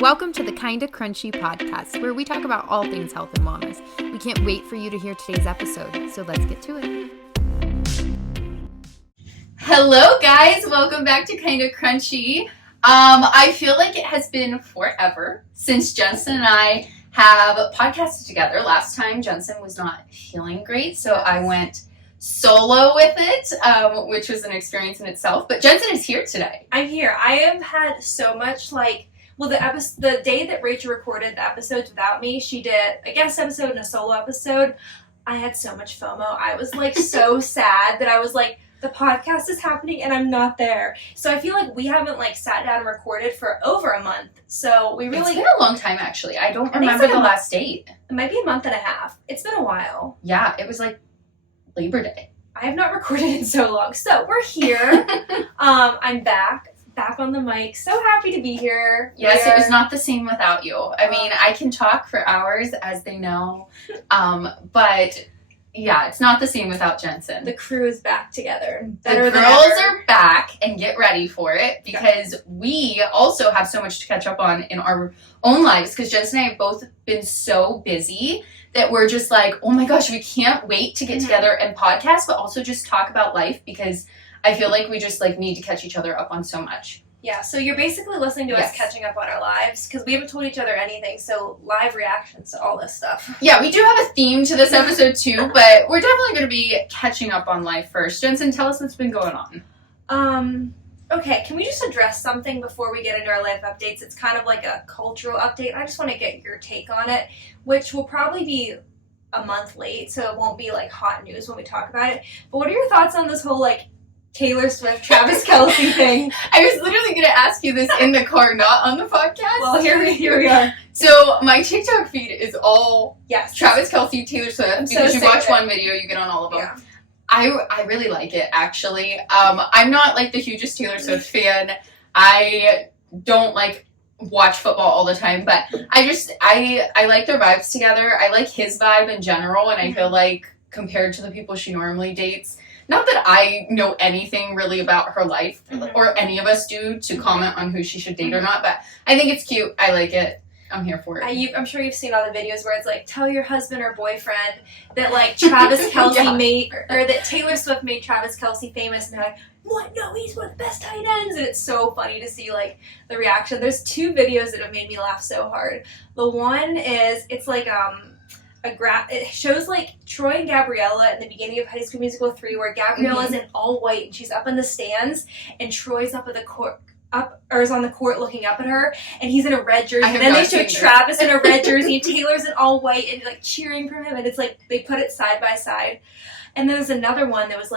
Welcome to the Kinda Krunchy podcast, where we talk about all things health and wellness. We can't wait for you to hear today's episode, so let's get to it. Hello guys, welcome back to Kinda Krunchy. I feel like it has been forever since Jensen and I have podcasted together. Last time Jensen was not feeling great, so I went solo with it, which was an experience in itself. But Jensen is here today. I'm here. I have had so much the day that Rachel recorded the episodes without me, she did a guest episode and a solo episode. I had so much FOMO. I was so sad that I was like, the podcast is happening and I'm not there. So I feel like we haven't sat down and recorded for over a month. So we really... It's been a long time actually. I don't remember the last date. It might be a month and a half. It's been a while. Yeah, it was like Labor Day. I have not recorded in so long. So we're here. I'm back on the mic. So happy to be here. Yes, it was not the same without you. I mean, I can talk for hours, as they know, but yeah, it's not the same without Jensen. The crew is back together. The girls are back, and get ready for it, because we also have so much to catch up on in our own lives, because Jensen and I have both been so busy that we're just like, oh my gosh, we can't wait to get together and podcast, but also just talk about life, because I feel like we just need to catch each other up on so much. Yeah, so you're basically listening to us catching up on our lives, because we haven't told each other anything, so live reactions to all this stuff. Yeah, we do have a theme to this episode too, but we're definitely going to be catching up on life first. Jensen, tell us what's been going on. Okay, can we just address something before we get into our life updates? It's kind of like a cultural update. I just want to get your take on it, which will probably be a month late, so it won't be hot news when we talk about it. But what are your thoughts on this whole Taylor Swift, Travis Kelce thing? I was literally going to ask you this in the car, not on the podcast. Well, here we are. So my TikTok feed is all Travis Kelce, Taylor Swift, because you watch one video, you get on all of them. Yeah. I really like it, actually. I'm not the hugest Taylor Swift fan. I don't watch football all the time, but I like their vibes together. I like his vibe in general, and I feel like compared to the people she normally dates, not that I know anything really about her life, or any of us do, to comment on who she should date or not, but I think it's cute. I like it. I'm here for it. I'm sure you've seen all the videos where it's tell your husband or boyfriend that Travis Kelce made, or that Taylor Swift made Travis Kelce famous, and they're like, what? No, he's one of the best tight ends. And it's so funny to see the reaction. There's two videos that have made me laugh so hard. The one is, it's it shows Troy and Gabriella in the beginning of High School Musical 3, where Gabriella's in all white and she's up in the stands, and Troy's up at the court, is on the court looking up at her, and he's in a red jersey. And then they show Travis in a red jersey, and Taylor's in all white and cheering for him, and it's they put it side by side. And then there's another one that was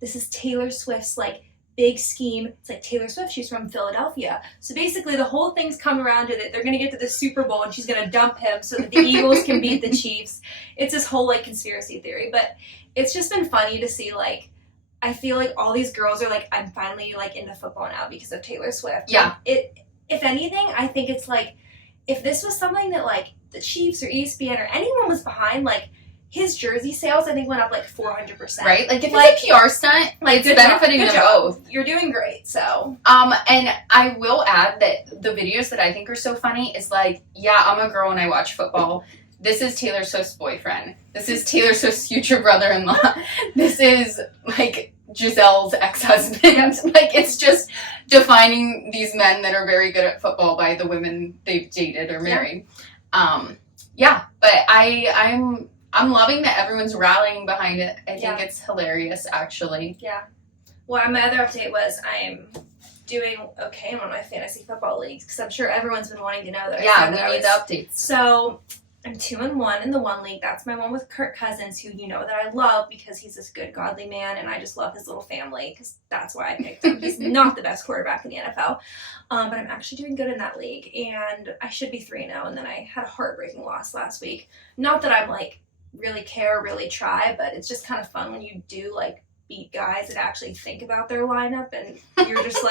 this is Taylor Swift's big scheme. It's Taylor Swift, she's from Philadelphia. So basically the whole thing's come around to that they're going to get to the Super Bowl and she's going to dump him so that the Eagles can beat the Chiefs. It's this whole conspiracy theory, but it's just been funny to see I feel all these girls are I'm finally into football now because of Taylor Swift. Yeah. If anything, I think it's if this was something that the Chiefs or ESPN or anyone was behind, his jersey sales, I think, went up 400%. Right? If it's a PR stunt, it's benefiting them both. You're doing great, so. And I will add that the videos that I think are so funny is I'm a girl and I watch football. This is Taylor Swift's boyfriend. This is Taylor Swift's future brother-in-law. This is, Giselle's ex-husband. It's just defining these men that are very good at football by the women they've dated or married. But I'm loving that everyone's rallying behind it. I think it's hilarious, actually. Yeah. Well, my other update was I'm doing okay in one of my fantasy football leagues, because I'm sure everyone's been wanting to know that. We need the updates. So I'm 2-1 in the one league. That's my one with Kirk Cousins, who that I love because he's this good, godly man, and I just love his little family, because that's why I picked him. He's not the best quarterback in the NFL, but I'm actually doing good in that league, and I should be 3-0, and then I had a heartbreaking loss last week. Not that I'm really try, but it's just kind of fun when you do beat guys that actually think about their lineup, and you're just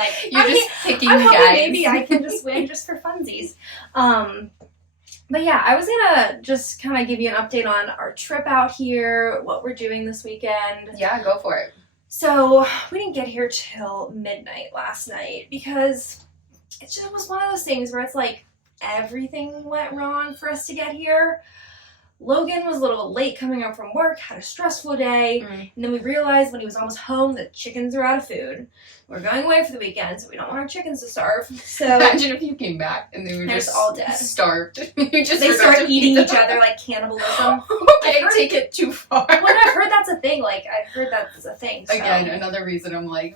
picking I'm guys. Maybe I can just win just for funsies. But yeah, I was gonna just kind of give you an update on our trip out here, what we're doing this weekend. Yeah, go for it. So we didn't get here till midnight last night because it just was one of those things where it's everything went wrong for us to get here. Logan was a little late coming home from work, had a stressful day, and then we realized when he was almost home that chickens are out of food. We're going away for the weekend, so we don't want our chickens to starve. So imagine if you came back and they were just all dead, starved. They start eating each other like cannibalism. Okay, take it too far. Well, I've heard that's a thing. Like, I've heard that's a thing. So. Again, another reason I'm like,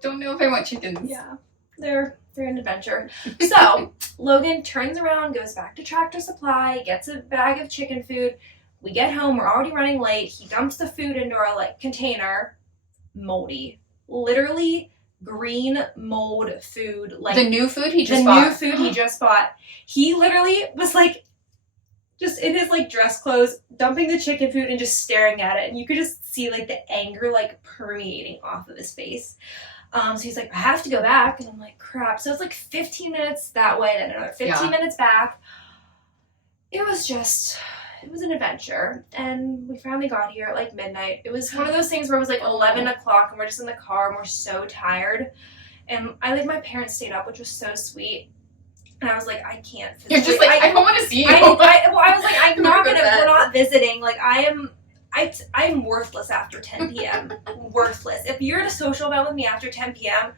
don't know if I want chickens. Yeah, they're an adventure. So Logan turns around, goes back to Tractor Supply, gets a bag of chicken food. We get home, we're already running late. He dumps the food into our container, moldy, literally green mold food. Like the new food he just bought. He literally was just in his dress clothes, dumping the chicken food and just staring at it, and you could just see the anger permeating off of his face. So he's like, I have to go back. And I'm like, crap. So it's 15 minutes that way, then another 15 minutes back. It was an adventure. And we finally got here at midnight. It was one of those things where it was 11 o'clock and we're just in the car and we're so tired. And my parents stayed up, which was so sweet. And I was like, I can't physically. You're just I don't want to see you. I was like, I'm not going to, we're not visiting. I'm worthless after 10 p.m. Worthless. If you're at a social event with me after 10 p.m.,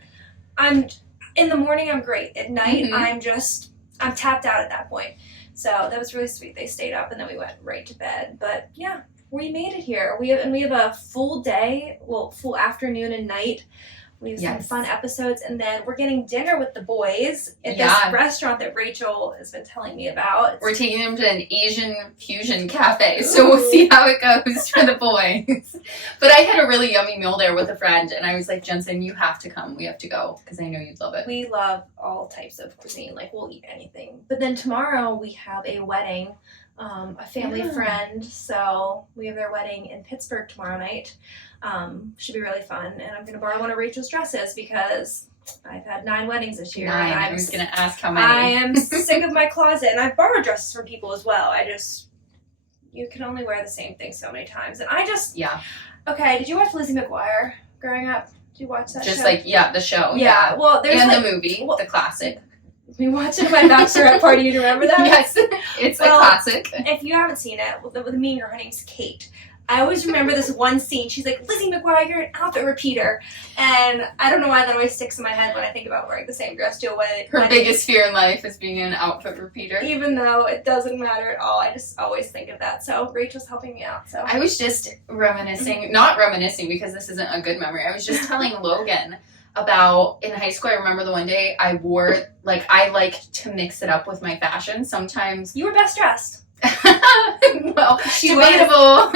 in the morning I'm great. At night, I'm tapped out at that point. So that was really sweet. They stayed up and then we went right to bed. But yeah, we made it here. We have a full day, full afternoon and night. We have some fun episodes, and then we're getting dinner with the boys at this restaurant that Rachel has been telling me about. We're taking them to an Asian fusion cafe, so we'll see how it goes for the boys. But I had a really yummy meal there with a friend, and I was like, Jensen, you have to come. We have to go, because I know you'd love it. We love all types of cuisine. We'll eat anything. But then tomorrow we have a wedding, a family friend, so we have their wedding in Pittsburgh tomorrow night. Should be really fun, and I'm gonna borrow one of Rachel's dresses because I've had 9 weddings this year. 9. I was gonna ask how many. I am sick of my closet, and I've borrowed dresses from people as well. You can only wear the same thing so many times, and Okay, did you watch Lizzie McGuire growing up? Did you watch that show? The show. Yeah. Well, there's the movie, the classic. We watched it at my bachelorette party. You remember that? Yes, it's a classic. If you haven't seen it, with me and her name's Kate. I always remember this one scene. She's like, Lizzie McGuire, you're an outfit repeater. And I don't know why that always sticks in my head when I think about wearing the same dress to a wedding. Her biggest fear in life is being an outfit repeater. Even though it doesn't matter at all. I just always think of that. So Rachel's helping me out. So I was just reminiscing, not reminiscing because this isn't a good memory. I was just telling Logan about, in high school, I remember the one day I wore, I like to mix it up with my fashion. Sometimes. You were best dressed. Well, debatable.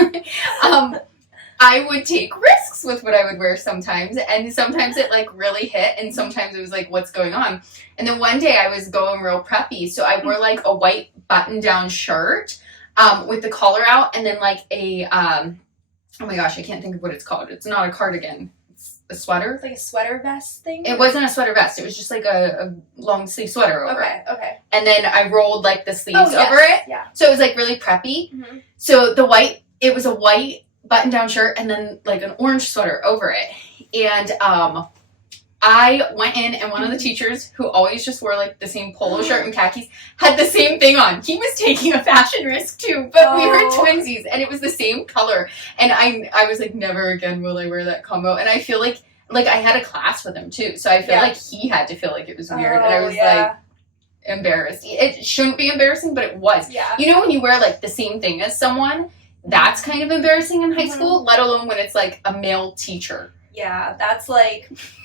I would take risks with what I would wear sometimes, and sometimes it really hit, and sometimes it was what's going on? And then one day I was going real preppy, so I wore a white button-down shirt with the collar out, and then a oh my gosh, I can't think of what it's called. It's not a cardigan. A sweater? Like a sweater vest thing? It wasn't a sweater vest. It was just a long sleeve sweater over it. Okay. And then I rolled the sleeves over it. Yeah. So it was really preppy. Mm-hmm. So it was a white button down shirt and then an orange sweater over it. And I went in, and one of the teachers, who always just wore the same polo shirt and khakis, had the same thing on. He was taking a fashion risk too, but we were twinsies, and it was the same color. And I was never again will I wear that combo. And I feel like I had a class with him too, so I feel like he had to feel it was weird, and I was embarrassed. It shouldn't be embarrassing, but it was. Yeah. You know when you wear the same thing as someone, that's kind of embarrassing in high school, let alone when it's a male teacher. Yeah, that's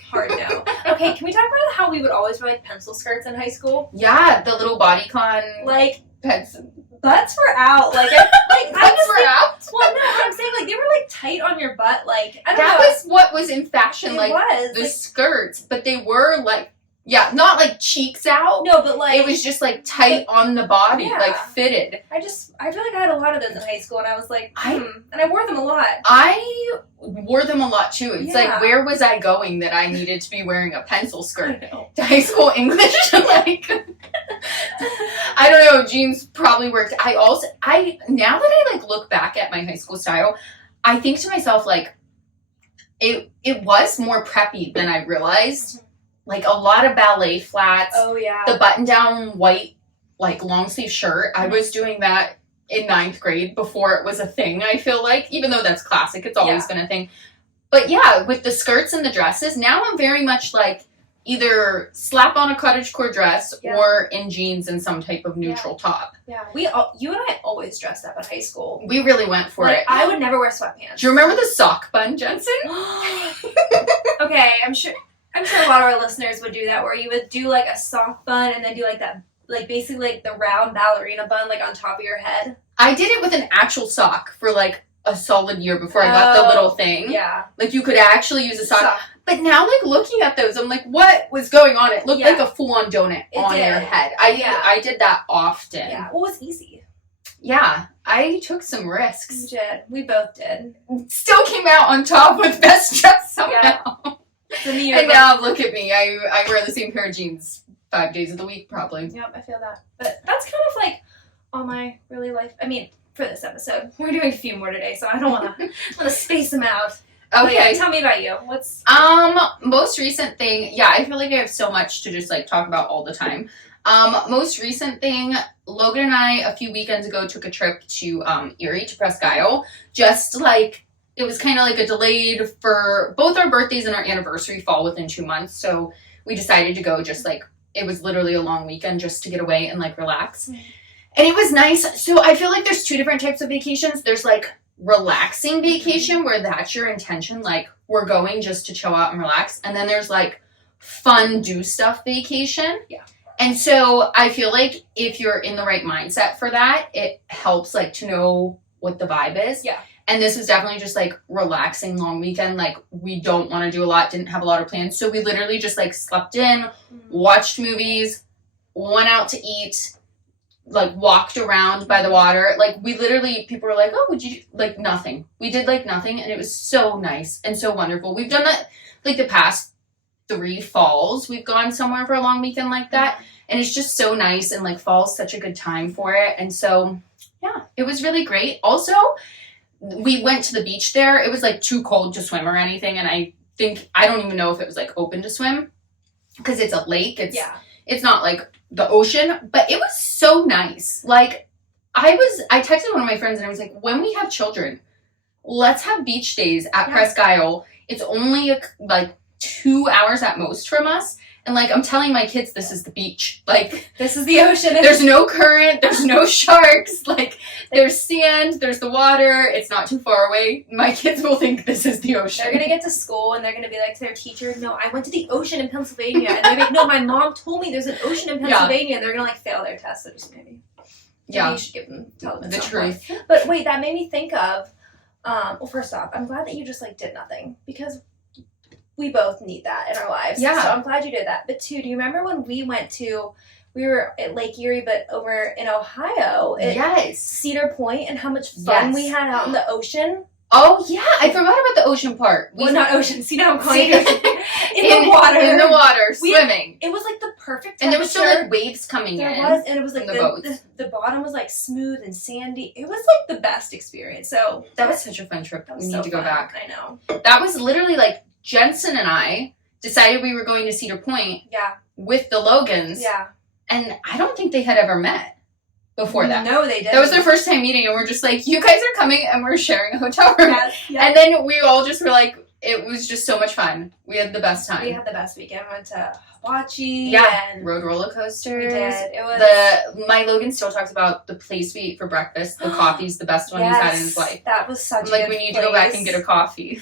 hard no. Okay, can we talk about how we would always wear pencil skirts in high school? Yeah, the little bodycon pets. Butts were out. Butts were out? Well, no, I'm saying they were know. On your butt, I don't know. That was what was in fashion, it was. The skirts, but they were not cheeks out. No, but it was just tight on the body, fitted. I feel I had a lot of those in high school, and I was and I wore them a lot. I wore them a lot too. It's where was I going that I needed to be wearing a pencil skirt? To high school English, I don't know. Jeans probably worked. Now that I look back at my high school style, I think to myself it was more preppy than I realized. A lot of ballet flats. Oh yeah. The button down white like long sleeve shirt. I was doing that in 9th grade before it was a thing, I feel like, even though that's classic, it's always been a thing. But yeah, with the skirts and the dresses, now I'm very much like either slap on a cottagecore dress or in jeans and some type of neutral top. Yeah, you and I always dressed up in high school. We really went for it. I would never wear sweatpants. Do you remember the sock bun, Jensen? Okay, I'm sure a lot of our listeners would do that, where you would do like a sock bun and then do like that, like basically like the round ballerina bun like on top of your head. I did it with an actual sock for like a solid year before I got the little thing. Yeah. Like you could actually use a sock. But now like looking at those, I'm like, what was going on? It looked like a full-on donut on your head. I did that often. Yeah, well, it was easy. Yeah, I took some risks. You did. We both did. Still came out on top with best dress somehow. Yeah. And now look at me. I wear the same pair of jeans 5 days of the week probably. Yep, I feel that. But that's kind of like all my really life. I mean, for this episode, we're doing a few more today, so I don't want to space them out. Okay. Yeah, tell me about you. What's most recent thing? Yeah, I feel like I have so much to just like talk about all the time. Most recent thing, Logan and I a few weekends ago took a trip to Erie to Presque Isle. Just like it was kind of like a delayed for both our birthdays and our anniversary fall within 2 months, so we decided to go. Just like it was literally a long weekend just to get away and like relax. And it was nice. So I feel like there's 2 different types of vacations. There's like relaxing vacation where that's your intention, like we're going just to chill out and relax. And then there's like fun do stuff vacation. Yeah. And so I feel like if you're in the right mindset for that, it helps like to know what the vibe is. Yeah. And this was definitely just like relaxing long weekend. Like we don't want to do a lot, didn't have a lot of plans. So we literally just like slept in, watched movies, went out to eat, like walked around by the water. Like we literally, people were like, oh, would you, like nothing. We did like nothing and it was so nice and so wonderful. We've done that like the past 3 falls. We've gone somewhere for a long weekend like that. And it's just so nice, and like fall's such a good time for it. And so, yeah, it was really great. Also, we went to the beach there. It was like too cold to swim or anything. And I don't even know if it was like open to swim because it's a lake. It's not like the ocean, but it was so nice. Like I texted one of my friends and I was like, when we have children, let's have beach days at Presque Isle. It's only like 2 hours at most from us. And like, I'm telling my kids, this is the beach. Like, this is the ocean. There's no current. There's no sharks. Like, there's sand. There's the water. It's not too far away. My kids will think this is the ocean. They're going to get to school and they're going to be like to their teacher, no, I went to the ocean in Pennsylvania. And they're like, no, my mom told me there's an ocean in Pennsylvania. And they're going to like fail their test. So just maybe you should tell them the truth. Point. But wait, that made me think of, well, first off, I'm glad that you just like did nothing, because we both need that in our lives. Yeah. So I'm glad you did that. But 2, do you remember when we were at Lake Erie, but over in Ohio? Yes. Cedar Point, and how much fun we had out in the ocean. Oh, yeah. I forgot about the ocean part. Well, not ocean. See, now I'm calling it in the water. In the water, swimming. It was like the perfect temperature. And there was still like waves coming in. There was, and it was like the bottom was like smooth and sandy. It was like the best experience. So that was such a fun trip. We need to go back. I know. That was literally like Jensen and I decided we were going to Cedar Point with the Logans. Yeah. And I don't think they had ever met before that. No, they didn't. That was their first time meeting, and we're just like, you guys are coming, and we're sharing a hotel room. Yes. And then we all just were like, it was just so much fun. We had the best time. We had the best weekend. We went to Hibachi. And rode roller coasters. We did. It was my Logan still talks about the place we ate for breakfast. The coffee's the best one he's had in his life. That was such a like, good we need place. to go back and get a coffee.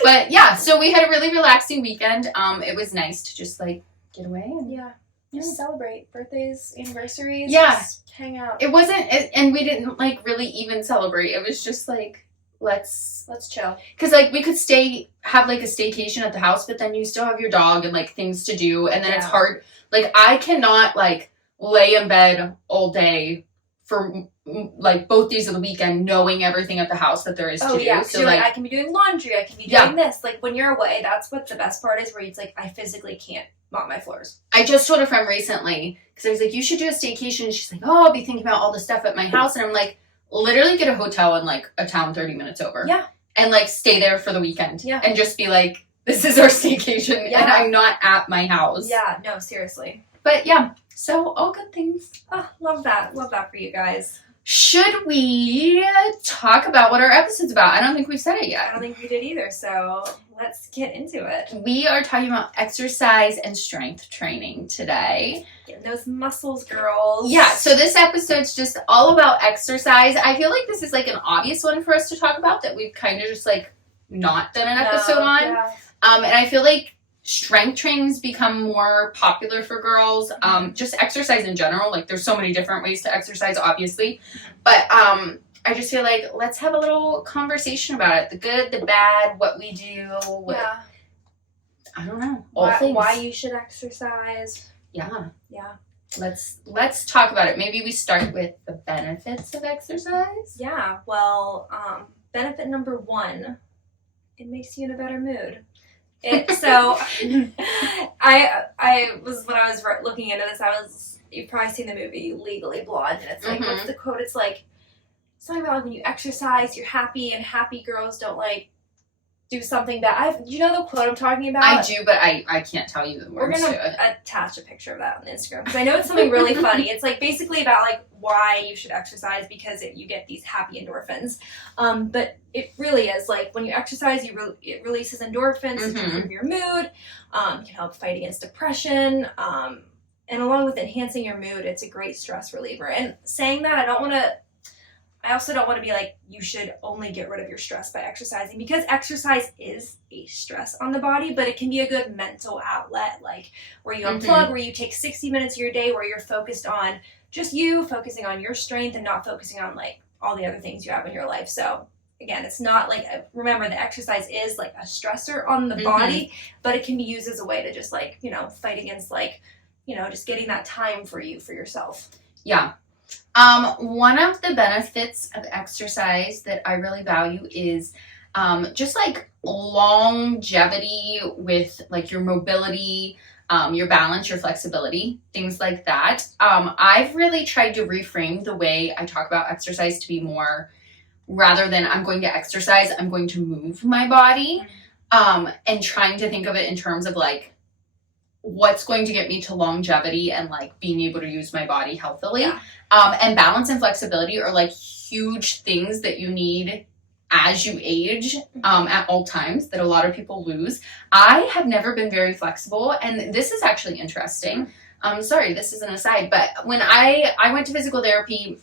But yeah, so we had a really relaxing weekend. It was nice to just like get away and just celebrate birthdays, anniversaries. Yeah, just hang out. It wasn't, and we didn't like really even celebrate. It was just like let's chill, because like we could have like a staycation at the house, but then you still have your dog and like things to do, and then it's hard. Like I cannot like lay in bed all day for like both days of the weekend knowing everything at the house that there is to do. So like I can be doing laundry, I can be doing this. Like when you're away, that's what the best part is, where it's like I physically can't mop my floors. I just told a friend recently, because I was like, you should do a staycation, and she's like, oh, I'll be thinking about all the stuff at my house, and I'm like, literally get a hotel in like a town 30 minutes over. Yeah. And like stay there for the weekend. Yeah. And just be like, this is our staycation and I'm not at my house. Yeah, no, seriously. But yeah, So, all good things. Oh, love that. Love that for you guys. Should we talk about what our episode's about? I don't think we've said it yet. I don't think we did either, so let's get into it. We are talking about exercise and strength training today. Getting those muscles, girls. Yeah, so this episode's just all about exercise. I feel like this is like an obvious one for us to talk about that we've kind of just like not done an episode on. Yeah. And I feel like strength training's become more popular for girls. Just exercise in general. Like there's so many different ways to exercise, obviously. But I just feel like let's have a little conversation about it. The good, the bad, what we do. Yeah. I don't know. All things. Why you should exercise. Yeah. Yeah. Let's talk about it. Maybe we start with the benefits of exercise. Yeah. Well, benefit number 1, it makes you in a better mood. So I was, when I was looking into this, you've probably seen the movie Legally Blonde, and it's like, what's the quote? It's like, something about like when you exercise, you're happy, and happy girls don't like do something that do you know the quote I'm talking about? I do, but I can't tell you the words. We're gonna attach a picture of that on Instagram because I know it's something really funny. It's like basically about like why you should exercise because you get these happy endorphins. But it really is like when you exercise, it releases endorphins to improve your mood. Can help fight against depression. And along with enhancing your mood, it's a great stress reliever. And saying that, I also don't want to be like, you should only get rid of your stress by exercising because exercise is a stress on the body, but it can be a good mental outlet, like where you unplug, where you take 60 minutes of your day where you're focused on just you, focusing on your strength and not focusing on like all the other things you have in your life. So again, it's not like, remember the exercise is like a stressor on the body, but it can be used as a way to just like, fight against like, just getting that time for you, for yourself. Yeah. One of the benefits of exercise that I really value is just like longevity with like your mobility, your balance, your flexibility, things like that. I've really tried to reframe the way I talk about exercise to be more, rather than I'm going to exercise, I'm going to move my body, and trying to think of it in terms of like, what's going to get me to longevity and like being able to use my body healthily. Yeah. And balance and flexibility are like huge things that you need as you age, at all times, that a lot of people lose. I have never been very flexible, and this is actually interesting. Sorry, this is an aside, but when I went to physical therapy,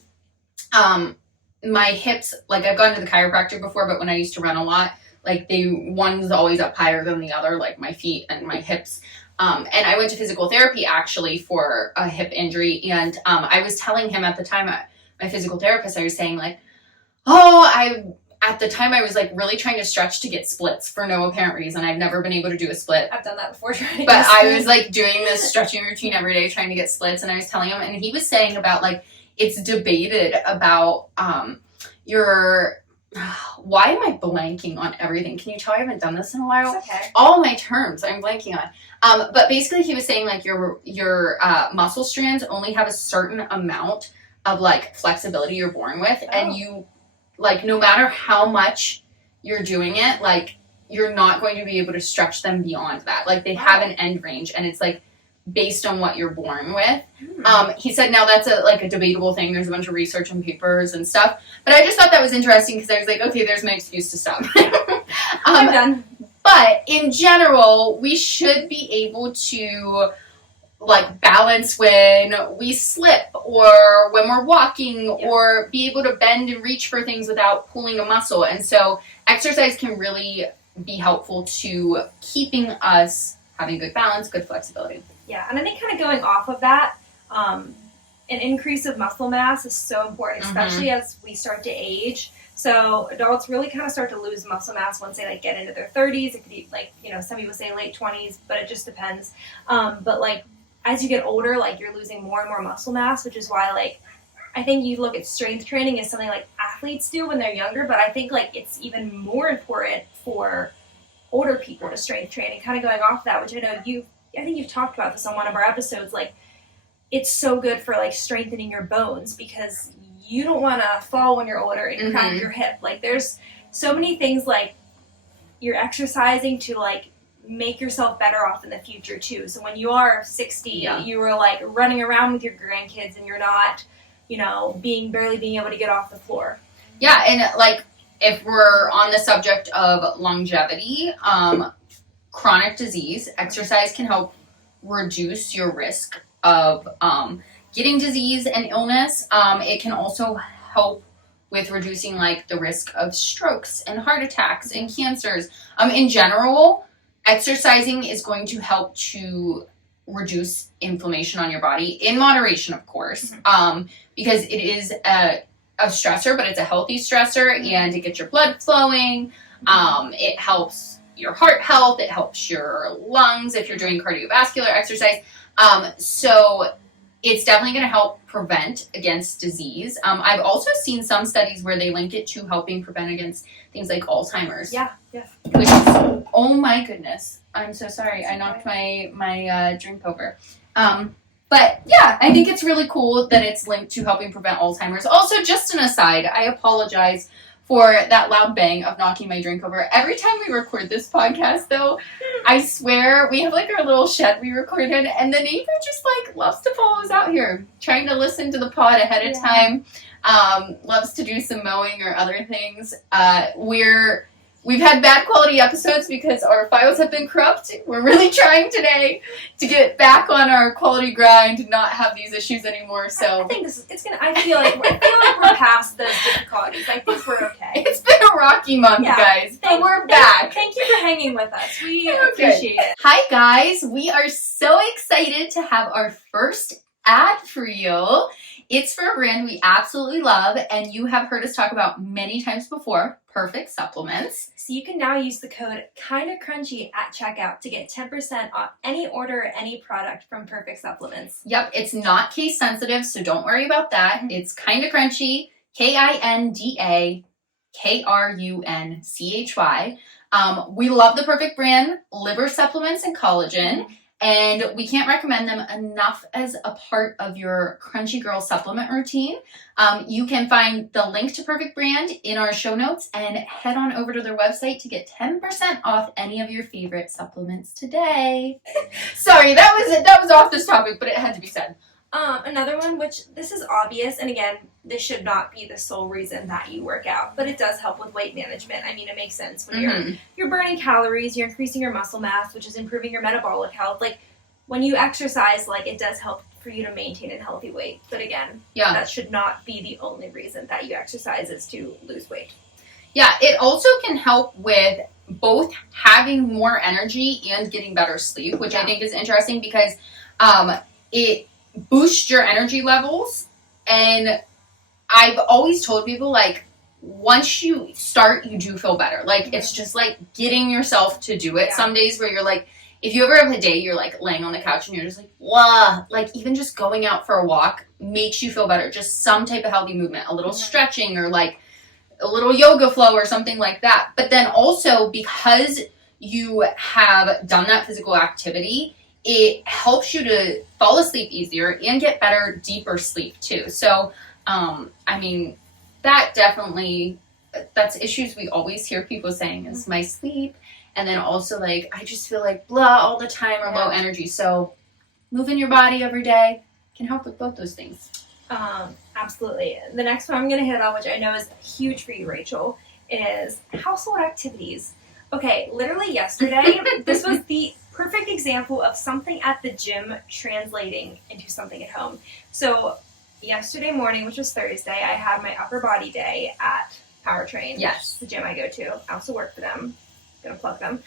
my hips, like I've gone to the chiropractor before, but when I used to run a lot, like one's always up higher than the other, like my feet and my hips. And I went to physical therapy actually for a hip injury. And I was telling him at the time, my physical therapist, I was saying like, at the time I was like really trying to stretch to get splits for no apparent reason. I've never been able to do a split. I've done that before trying to But I was like doing this stretching routine every day trying to get splits. And I was telling him, and he was saying about like, it's debated about why am I blanking on everything? Can you tell I haven't done this in a while? It's okay. All my terms I'm blanking on. But basically he was saying like your muscle strands only have a certain amount of like flexibility you're born with. Oh. And you like, no matter how much you're doing it, like you're not going to be able to stretch them beyond that. Like they have an end range, and it's like based on what you're born with. He said now that's a debatable thing. There's a bunch of research and papers and stuff. But I just thought that was interesting because I was like, okay, there's my excuse to stop. I'm done. But in general, we should be able to like balance when we slip or when we're walking, or be able to bend and reach for things without pulling a muscle. And so exercise can really be helpful to keeping us having good balance, good flexibility. Yeah, and I think kind of going off of that, an increase of muscle mass is so important, especially as we start to age. So adults really kind of start to lose muscle mass once they like get into their 30s. It could be like, some people say late 20s, but it just depends. But like as you get older, like you're losing more and more muscle mass, which is why like I think you look at strength training as something like athletes do when they're younger, but I think like it's even more important for older people to strength train. And kind of going off that, which I think you've talked about this on one of our episodes, like it's so good for like strengthening your bones because you don't want to fall when you're older and crack your hip. Like there's so many things like you're exercising to like make yourself better off in the future too. So when you are 60, you are like running around with your grandkids and you're not, you know, barely being able to get off the floor. Yeah, and like if we're on the subject of longevity, chronic disease, exercise can help reduce your risk of getting disease and illness. It can also help with reducing like the risk of strokes and heart attacks and cancers. In general, exercising is going to help to reduce inflammation on your body in moderation, of course, because it is a stressor, but it's a healthy stressor, and it gets your blood flowing. It helps your heart health. It helps your lungs if you're doing cardiovascular exercise. So it's definitely going to help prevent against disease. I've also seen some studies where they link it to helping prevent against things like Alzheimer's. Yeah. Which is, oh my goodness. I'm so sorry. I knocked my drink over. But yeah, I think it's really cool that it's linked to helping prevent Alzheimer's. Also, just an aside, I apologize for that loud bang of knocking my drink over. Every time we record this podcast, though, I swear, we have like our little shed we recorded in, and the neighbor just like loves to follow us out here, trying to listen to the pod ahead of time, loves to do some mowing or other things. We've had bad quality episodes because our files have been corrupt. We're really trying today to get back on our quality grind and not have these issues anymore. So I think I feel like we're past those difficulties. I think we're okay. It's been a rocky month, guys, but we're back. Thank you for hanging with us. We appreciate it. Hi, guys. We are so excited to have our first ad for you. It's for a brand we absolutely love, and you have heard us talk about many times before, Perfect Supplements. So you can now use the code KINDACRUNCHY at checkout to get 10% off any order or any product from Perfect Supplements. Yep, it's not case sensitive, so don't worry about that. It's Kinda Crunchy, KINDACRUNCHY. We love the Perfect brand, liver supplements and collagen. And we can't recommend them enough as a part of your Crunchy Girl supplement routine. You can find the link to Perfect Brand in our show notes and head on over to their website to get 10% off any of your favorite supplements today. Sorry, that was off this topic, but it had to be said. Another one, which this is obvious, and again, this should not be the sole reason that you work out, but it does help with weight management. I mean, it makes sense when you're burning calories, you're increasing your muscle mass, which is improving your metabolic health. Like, when you exercise, like, it does help for you to maintain a healthy weight. But again, that should not be the only reason that you exercise is to lose weight. Yeah, it also can help with both having more energy and getting better sleep, which I think is interesting because it boost your energy levels. And I've always told people, like, once you start, you do feel better. Like, it's just like getting yourself to do it. Some days where you're like, if you ever have a day you're like laying on the couch and you're just like, blah, like even just going out for a walk makes you feel better. Just some type of healthy movement, a little stretching or like a little yoga flow or something like that. But then also because you have done that physical activity, it helps you to fall asleep easier and get better, deeper sleep too. So, I mean, that's issues we always hear people saying is my sleep. And then also like, I just feel like blah all the time or low energy. So moving your body every day can help with both those things. Absolutely. The next one I'm going to hit on, which I know is huge for you, Rachel, is household activities. Okay, literally yesterday, this was the perfect example of something at the gym translating into something at home. So yesterday morning, which was Thursday, I had my upper body day at Powertrain. Yes. The gym I go to. I also work for them. Gonna plug them.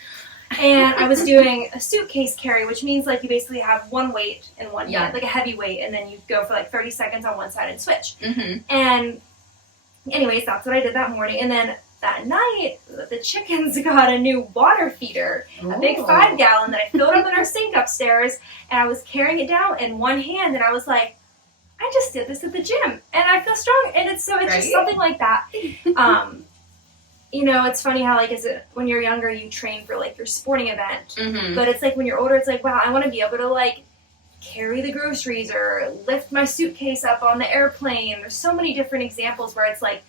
And I was doing a suitcase carry, which means like you basically have one weight in one hand, like a heavy weight, and then you go for like 30 seconds on one side and switch. And anyways, that's what I did that morning. And then that night, the chickens got a new water feeder, a big 5-gallon that I filled up in our sink upstairs, and I was carrying it down in one hand, and I was like, I just did this at the gym, and I feel strong. And it's just something like that. You know, it's funny how, like, when you're younger, you train for, like, your sporting event. But it's like, when you're older, it's like, wow, I want to be able to, like, carry the groceries or lift my suitcase up on the airplane. There's so many different examples where it's like,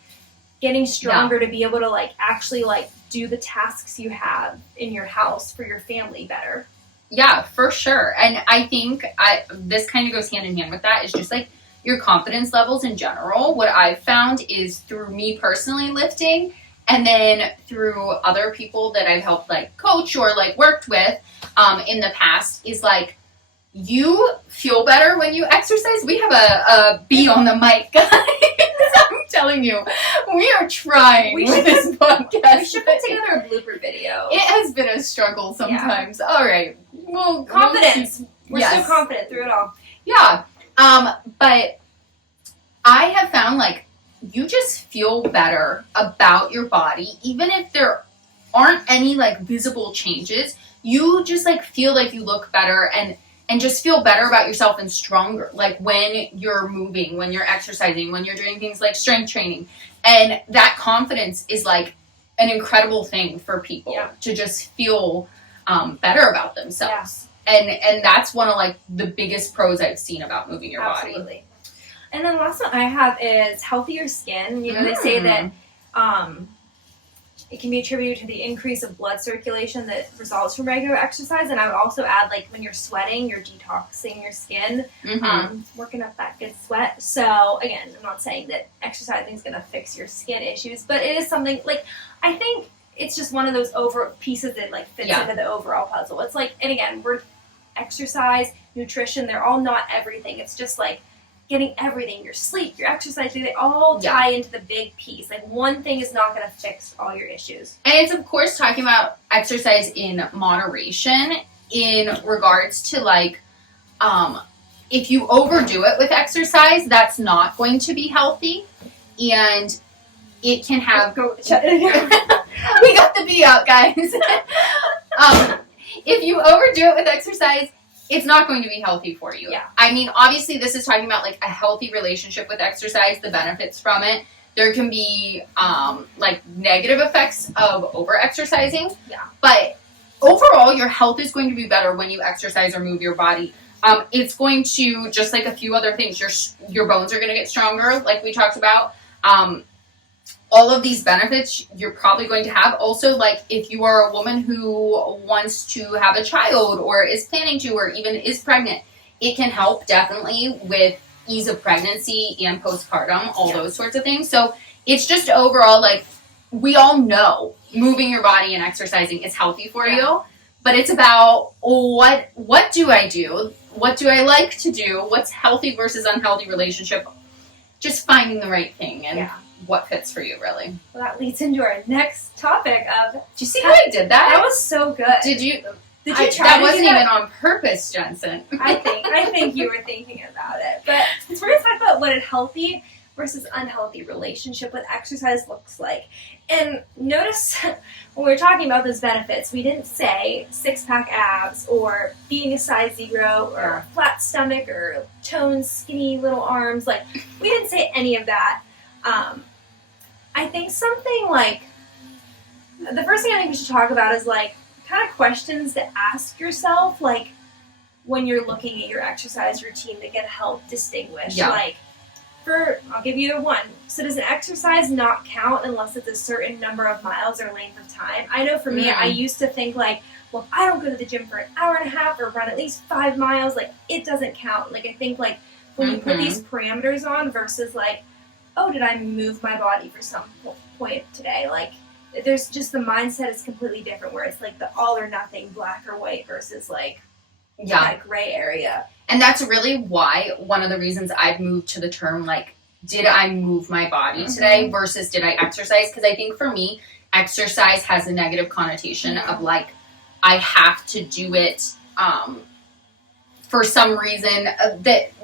getting stronger to be able to like actually like do the tasks you have in your house for your family better. Yeah, for sure. And I think this kind of goes hand in hand with that, is just like your confidence levels in general. What I've found is through me personally lifting, and then through other people that I've helped like coach or like worked with in the past, is like, you feel better when you exercise. We have a bee on the mic, guys. I'm telling you, we are trying with this podcast. We should put together a blooper video. It has been a struggle sometimes. Yeah. All right. Well, confidence. We're so confident through it all. Yeah. But I have found like you just feel better about your body, even if there aren't any like visible changes. You just like feel like you look better and just feel better about yourself and stronger. Like when you're moving, when you're exercising, when you're doing things like strength training, and that confidence is like an incredible thing for people to just feel better about themselves. And that's one of like the biggest pros I've seen about moving your body. And then last one I have is healthier skin. You know, they say that it can be attributed to the increase of blood circulation that results from regular exercise. And I would also add, like, when you're sweating, you're detoxing your skin, working up that good sweat. So, again, I'm not saying that exercising is going to fix your skin issues, but it is something, like, I think it's just one of those pieces that, like, fits into the overall puzzle. It's like, and again, exercise, nutrition, they're all not everything. It's just, like, getting everything, your sleep, your exercise, they all tie into the big piece. Like, one thing is not going to fix all your issues. And it's, of course, talking about exercise in moderation in regards to, like, if you overdo it with exercise, that's not going to be healthy. And it can have... We got the bee out, guys. If you overdo it with exercise, it's not going to be healthy for you. Yeah. I mean, obviously, this is talking about, like, a healthy relationship with exercise, the benefits from it. There can be, like, negative effects of over-exercising. Yeah. But overall, your health is going to be better when you exercise or move your body. It's going to, just like a few other things, your bones are going to get stronger, like we talked about. All of these benefits you're probably going to have. Also, like, if you are a woman who wants to have a child or is planning to or even is pregnant, it can help definitely with ease of pregnancy and postpartum, all those sorts of things. So it's just overall, like, we all know moving your body and exercising is healthy for you, but it's about what do I do? What do I like to do? What's healthy versus unhealthy relationship? Just finding the right thing and what fits for you, really. Well, that leads into our next topic of... Did you see how I did that? That was so good. Did you try that wasn't even on purpose, Jensen. I think you were thinking about it. But we're going to talk about what a healthy versus unhealthy relationship with exercise looks like. And notice when we were talking about those benefits, we didn't say six-pack abs or being a size 0 or a flat stomach or toned, skinny little arms. Like, we didn't say any of that. I think something like, the first thing I think we should talk about is, like, kind of questions to ask yourself, like, when you're looking at your exercise routine that can help distinguish. Like, I'll give you one. So does an exercise not count unless it's a certain number of miles or length of time? I know for me, I used to think, like, well, if I don't go to the gym for an hour and a half or run at least 5 miles, like, it doesn't count. Like, I think, like, when you put these parameters on versus, like, oh, did I move my body for some point today? Like, there's just the mindset is completely different, where it's like the all or nothing, black or white, versus like that gray area. And that's really why one of the reasons I've moved to the term, like, did I move my body today versus did I exercise? Because I think for me, exercise has a negative connotation of, like, I have to do it for some reason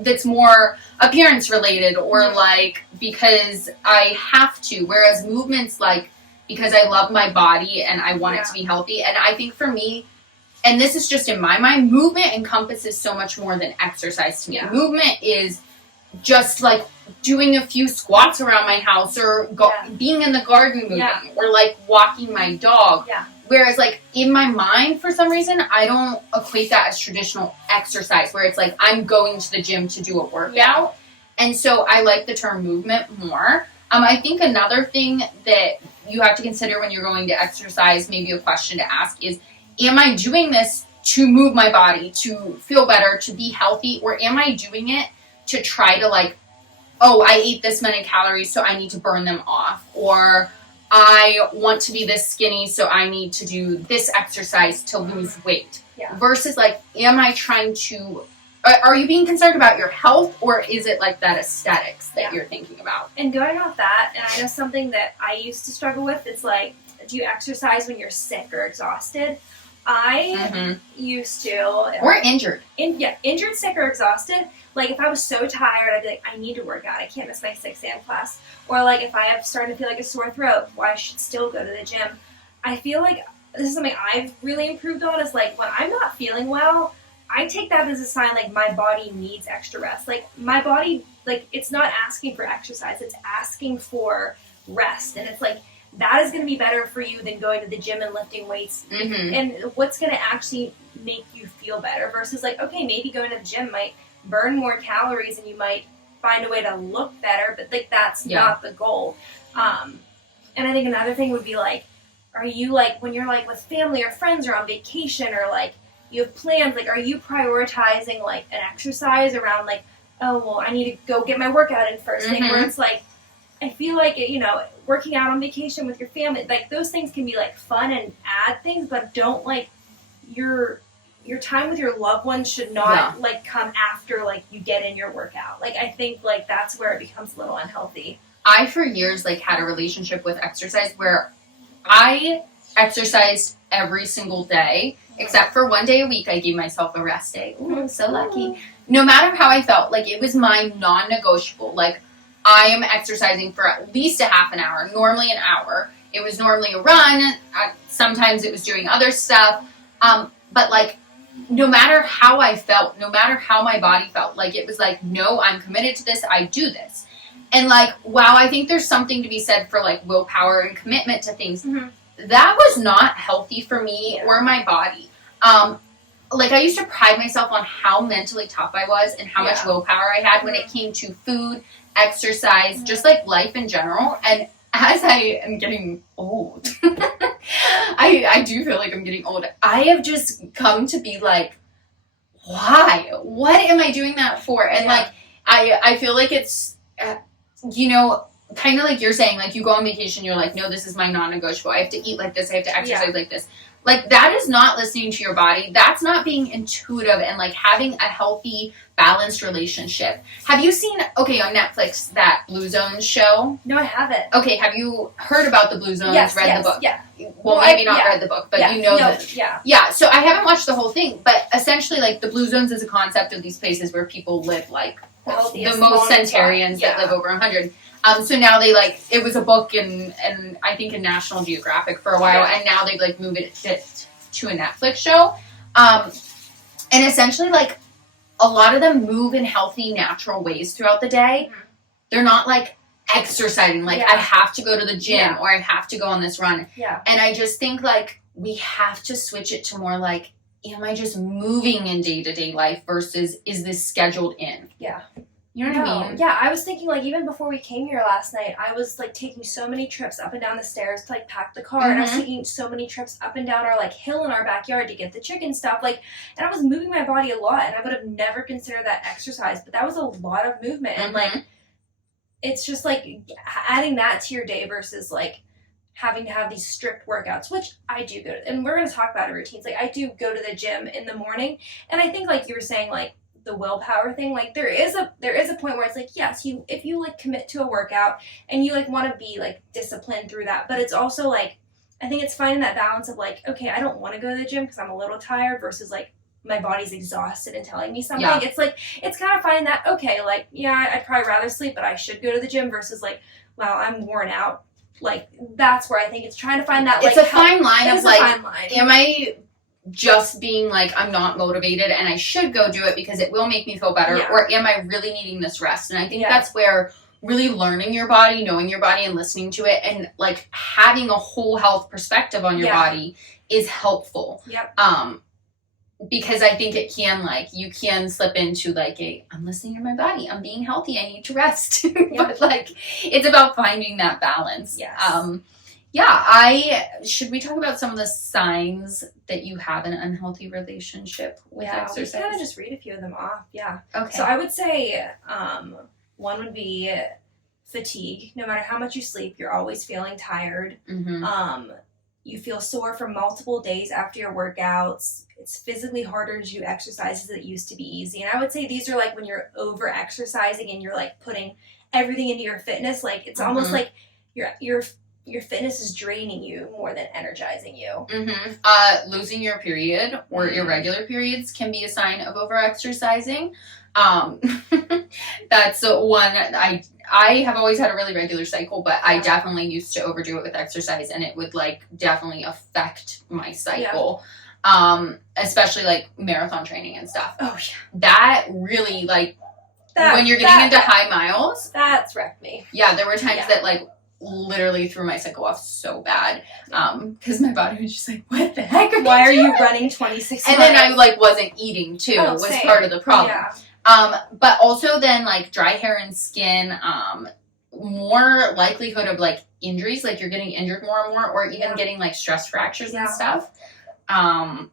that's more appearance related or like because I have to. Whereas movement's like because I love my body and I want it to be healthy. And I think for me, and this is just in my mind, movement encompasses so much more than exercise to me. Movement is just like doing a few squats around my house or being in the garden moving or like walking my dog. Whereas, like, in my mind, for some reason, I don't equate that as traditional exercise, where it's like I'm going to the gym to do a workout. And so I like the term movement more. I think another thing that you have to consider when you're going to exercise, maybe a question to ask is, am I doing this to move my body, to feel better, to be healthy, or am I doing it to try to like, oh, I ate this many calories, so I need to burn them off, or I want to be this skinny, so I need to do this exercise to lose weight. Yeah. Versus like, am I trying to, are you being concerned about your health, or is it like that aesthetics that you're thinking about? And going off that, and I know something that I used to struggle with, it's like, do you exercise when you're sick or exhausted? I used to. Or injured. Injured, sick, or exhausted. Like, if I was so tired, I'd be like, I need to work out. I can't miss my 6 a.m. class. Or, like, if I have started to feel like a sore throat, well, I should still go to the gym. I feel like this is something I've really improved on, is, like, when I'm not feeling well, I take that as a sign, like, my body needs extra rest. Like, my body, like, it's not asking for exercise. It's asking for rest. And it's, like, that is going to be better for you than going to the gym and lifting weights. And what's going to actually make you feel better versus, like, okay, maybe going to the gym might burn more calories and you might find a way to look better, but, like, that's not the goal. And I think another thing would be, like, are you, like, when you're, like, with family or friends or on vacation or, like, you have plans, like, are you prioritizing, like, an exercise around, like, oh, well, I need to go get my workout in first thing, where it's, like, I feel like, you know, working out on vacation with your family, like, those things can be, like, fun and add things, but don't, like, your time with your loved ones should not, like, come after, like, you get in your workout. Like, I think, like, that's where it becomes a little unhealthy. I, for years, like, had a relationship with exercise where I exercised every single day, except for one day a week. I gave myself a rest day. Ooh, I'm so lucky. No matter how I felt, like, it was my non-negotiable. Like, I am exercising for at least a half an hour, normally an hour. It was normally a run. Sometimes it was doing other stuff. But, like, no matter how I felt, no matter how my body felt, like, it was like, no, I'm committed to this. I do this. And, like, wow, I think there's something to be said for, like, willpower and commitment to things. That was not healthy for me or my body. Like, I used to pride myself on how mentally tough I was and how much willpower I had when it came to food, exercise, just, like, life in general. And as I am getting old, I do feel like I'm getting old. I have just come to be like, why? What am I doing that for? And, like, I feel like it's, you know, kind of like you're saying, like, you go on vacation, you're like, no, this is my non-negotiable. I have to eat like this. I have to exercise like this. Like, that is not listening to your body. That's not being intuitive and, like, having a healthy, balanced relationship. Have you seen, okay, on Netflix, that Blue Zones show? No, I haven't. Okay, have you heard about the Blue Zones, read the book? Yeah. Well, maybe not read the book, but you know that. Yeah, so I haven't watched the whole thing, but essentially, like, the Blue Zones is a concept of these places where people live, like, the most centenarians that live over 100. So now they, like, it was a book and I think in National Geographic for a while, and now they've, like, moved it to a Netflix show. And essentially, like, a lot of them move in healthy, natural ways throughout the day. They're not, like, exercising, like, I have to go to the gym or I have to go on this run. And I just think, like, we have to switch it to more, like, am I just moving in day-to-day life versus is this scheduled in? You know what I mean? Yeah, I was thinking, like, even before we came here last night, I was, like, taking so many trips up and down the stairs to, like, pack the car, and I was taking so many trips up and down our, like, hill in our backyard to get the chicken stuff, like, and I was moving my body a lot, and I would have never considered that exercise, but that was a lot of movement, and, like, it's just, like, adding that to your day versus, like, having to have these strict workouts, which I do go to, and we're going to talk about routines, like, I do go to the gym in the morning, and I think, like you were saying, like, the willpower thing, like, there is a point where it's like, yes, if you like commit to a workout and you like want to be like disciplined through that, but it's also like, I think it's finding that balance of like, okay, I don't want to go to the gym because I'm a little tired versus like my body's exhausted and telling me something. It's like, it's kind of finding that, okay, like, yeah, I'd probably rather sleep, but I should go to the gym versus like, wow, I'm worn out. Like, that's where I think it's trying to find that, like, it's a fine line of like, am I just being like, I'm not motivated and I should go do it because it will make me feel better, or am I really needing this rest? And I think that's where really learning your body, knowing your body and listening to it, and like having a whole health perspective on your body is helpful. because I think it can, like, you can slip into, like, I'm listening to my body, I'm being healthy, I need to rest. But, like, it's about finding that balance. Yes. Should we talk about some of the signs that you have an unhealthy relationship with exercise? We kind of just read a few of them off. Yeah. Okay. So I would say one would be fatigue. No matter how much you sleep, you're always feeling tired. Mm-hmm. You feel sore for multiple days after your workouts. It's physically harder to do exercises that used to be easy. And I would say these are like when you're over exercising and you're like putting everything into your fitness. Like it's almost like your fitness is draining you more than energizing you. Mm-hmm. Losing your period or irregular periods can be a sign of over exercising. That's one. I have always had a really regular cycle, but I definitely used to overdo it with exercise, and it would like definitely affect my cycle. Especially like marathon training and stuff. Oh yeah. That really like when you're getting into high miles. That's wrecked me. Yeah, there were times that like literally threw my cycle off so bad. Because my body was just like, what the heck? Why are you running 26 And then I like wasn't eating too, was part of the problem. Yeah. But also then like dry hair and skin, more likelihood of like injuries, like you're getting injured more and more, or even getting like stress fractures and stuff. I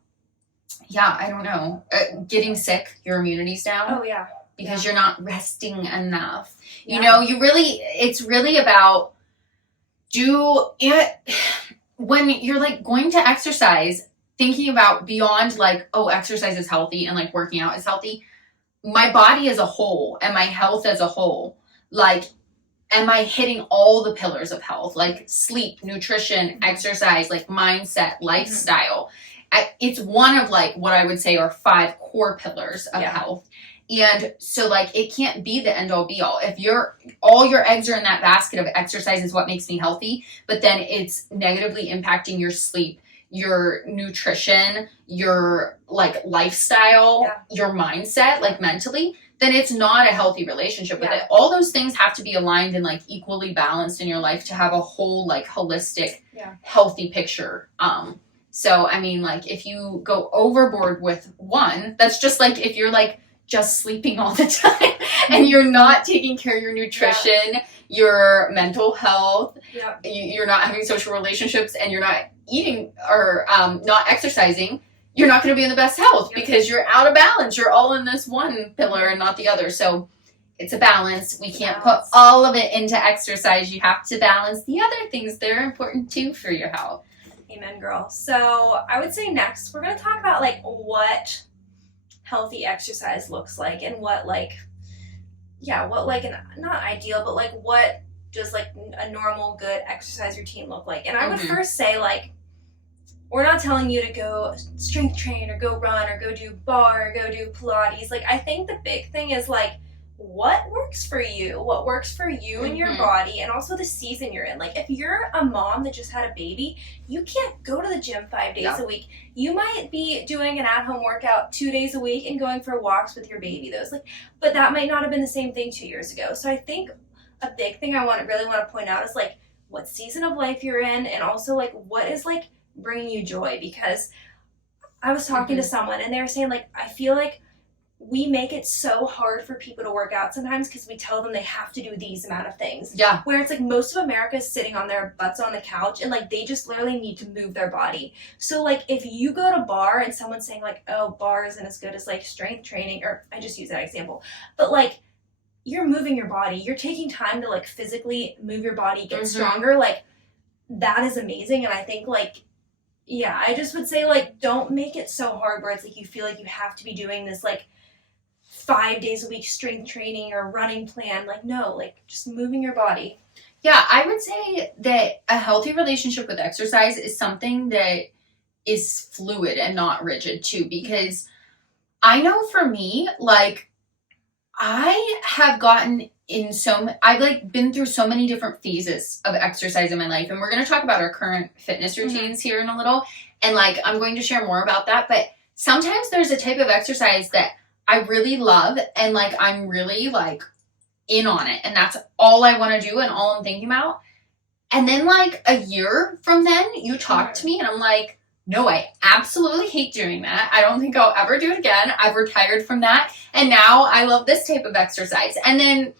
don't know. Getting sick, your immunity's down. Oh yeah. Because you're not resting enough. You know, it's really about when you're like going to exercise, thinking about beyond like, oh, exercise is healthy and like working out is healthy. My body as a whole and my health as a whole, like, am I hitting all the pillars of health? Like sleep, nutrition, exercise, like mindset, lifestyle. It's one of like what I would say are 5 core pillars of health. And so like it can't be the end all be all. If all your eggs are in that basket of exercise is what makes me healthy, but then it's negatively impacting your sleep, your nutrition, your like lifestyle, your mindset, like mentally, then it's not a healthy relationship with it. All those things have to be aligned and like equally balanced in your life to have a whole like holistic, healthy picture. So I mean, like if you go overboard with one, that's just like if you're like just sleeping all the time and you're not taking care of your nutrition, your mental health, you're not having social relationships, and you're not eating or not exercising, you're not going to be in the best health because you're out of balance. You're all in this one pillar and not the other. So it's a balance. We can't put all of it into exercise. You have to balance the other things that are important too for your health. Amen, girl. So I would say next we're going to talk about like what healthy exercise looks like and what like an not ideal, but like what does like a normal good exercise routine look like. And I would first say like we're not telling you to go strength train or go run or go do bar or go do Pilates. Like I think the big thing is like what works for you and your body, and also the season you're in. Like if you're a mom that just had a baby, you can't go to the gym 5 days a week. You might be doing an at-home workout 2 days a week and going for walks with your baby. But that might not have been the same thing 2 years ago. So I think a big thing I really want to point out is like what season of life you're in, and also like what is like bringing you joy. Because I was talking to someone and they were saying like, I feel like we make it so hard for people to work out sometimes because we tell them they have to do these amount of things. Yeah. Where it's like most of America is sitting on their butts on the couch and like they just literally need to move their body. So like if you go to bar and someone's saying like, oh, bar isn't as good as like strength training, or I just use that example, but like you're moving your body, you're taking time to like physically move your body, get stronger, like that is amazing. And I think like, I just would say like don't make it so hard where it's like you feel like you have to be doing this like 5 days a week strength training or running plan. Like no, like just moving your body. Yeah, I would say that a healthy relationship with exercise is something that is fluid and not rigid too, because I know for me, like I have gotten I've like been through so many different phases of exercise in my life, and we're going to talk about our current fitness routines here in a little, and like I'm going to share more about that. But sometimes there's a type of exercise that I really love, and like I'm really like in on it, and that's all I want to do and all I'm thinking about. And then like a year from then you talk to me and I'm like, no, I absolutely hate doing that. I don't think I'll ever do it again. I've retired from that. And now I love this type of exercise. And then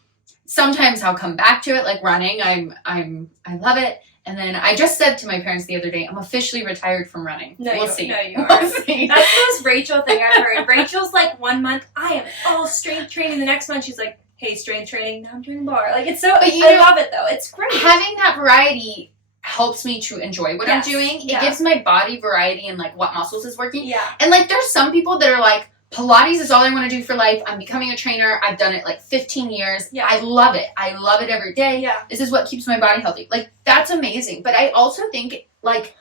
sometimes I'll come back to it, like running. I love it. And then I just said to my parents the other day, I'm officially retired from running. We'll see. No, you We'll aren't. see. That's the most Rachel thing I've heard. Rachel's like 1 month, I am all strength training. The next month she's like, hey, strength training. Now I'm doing bar. Like it's so. I love it though. It's great. Having that variety helps me to enjoy what I'm doing. It gives my body variety and like what muscles is working. Yeah. And like there's some people that are like, Pilates is all I want to do for life. I'm becoming a trainer. I've done it like 15 years. Yeah. I love it. I love it every day. Yeah. This is what keeps my body healthy. Like that's amazing. But I also think like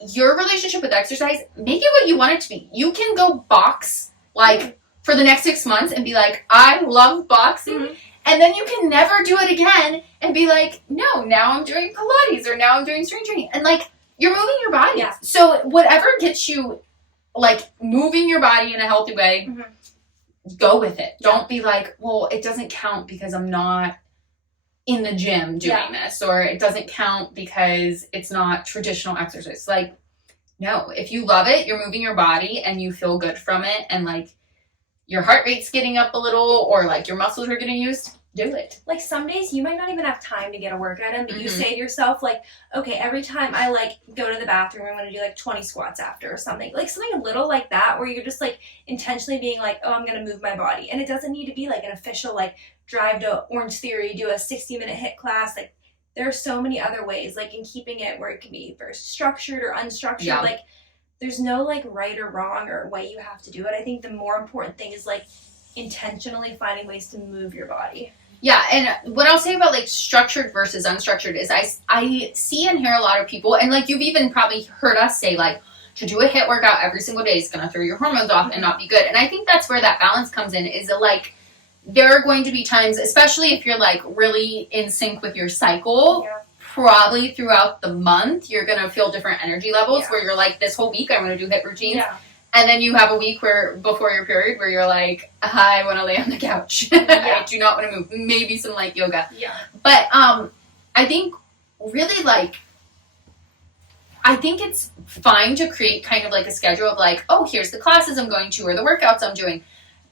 your relationship with exercise, make it what you want it to be. You can go box like for the next 6 months and be like, I love boxing. Mm-hmm. And then you can never do it again and be like, no, now I'm doing Pilates or now I'm doing strength training. And like, you're moving your body. Yeah. So whatever gets you like moving your body in a healthy way, go with it. Don't be like, well, it doesn't count because I'm not in the gym doing this, or it doesn't count because it's not traditional exercise. Like, no, if you love it, you're moving your body and you feel good from it. And like your heart rate's getting up a little or like your muscles are getting used, do it. Like some days you might not even have time to get a workout in, but you say to yourself like, okay, every time I like go to the bathroom, I'm going to do like 20 squats after or something. Like something little like that where you're just like intentionally being like, oh, I'm going to move my body. And it doesn't need to be like an official like drive to Orange Theory, do a 60-minute HIIT class. Like there are so many other ways like in keeping it where it can be very structured or unstructured. Yeah. Like there's no like right or wrong or way you have to do it. I think the more important thing is like intentionally finding ways to move your body. Yeah, and what I'll say about like structured versus unstructured is I see and hear a lot of people, and like you've even probably heard us say like to do a HIIT workout every single day is going to throw your hormones off and not be good. And I think that's where that balance comes in, is that like there are going to be times, especially if you're like really in sync with your cycle, probably throughout the month you're going to feel different energy levels where you're like, this whole week I want to do HIIT routines. Yeah. And then you have a week where before your period where you're like, I want to lay on the couch. I do not want to move. Maybe some light yoga. Yeah. But I think really like, I think it's fine to create kind of like a schedule of like, oh, here's the classes I'm going to or the workouts I'm doing.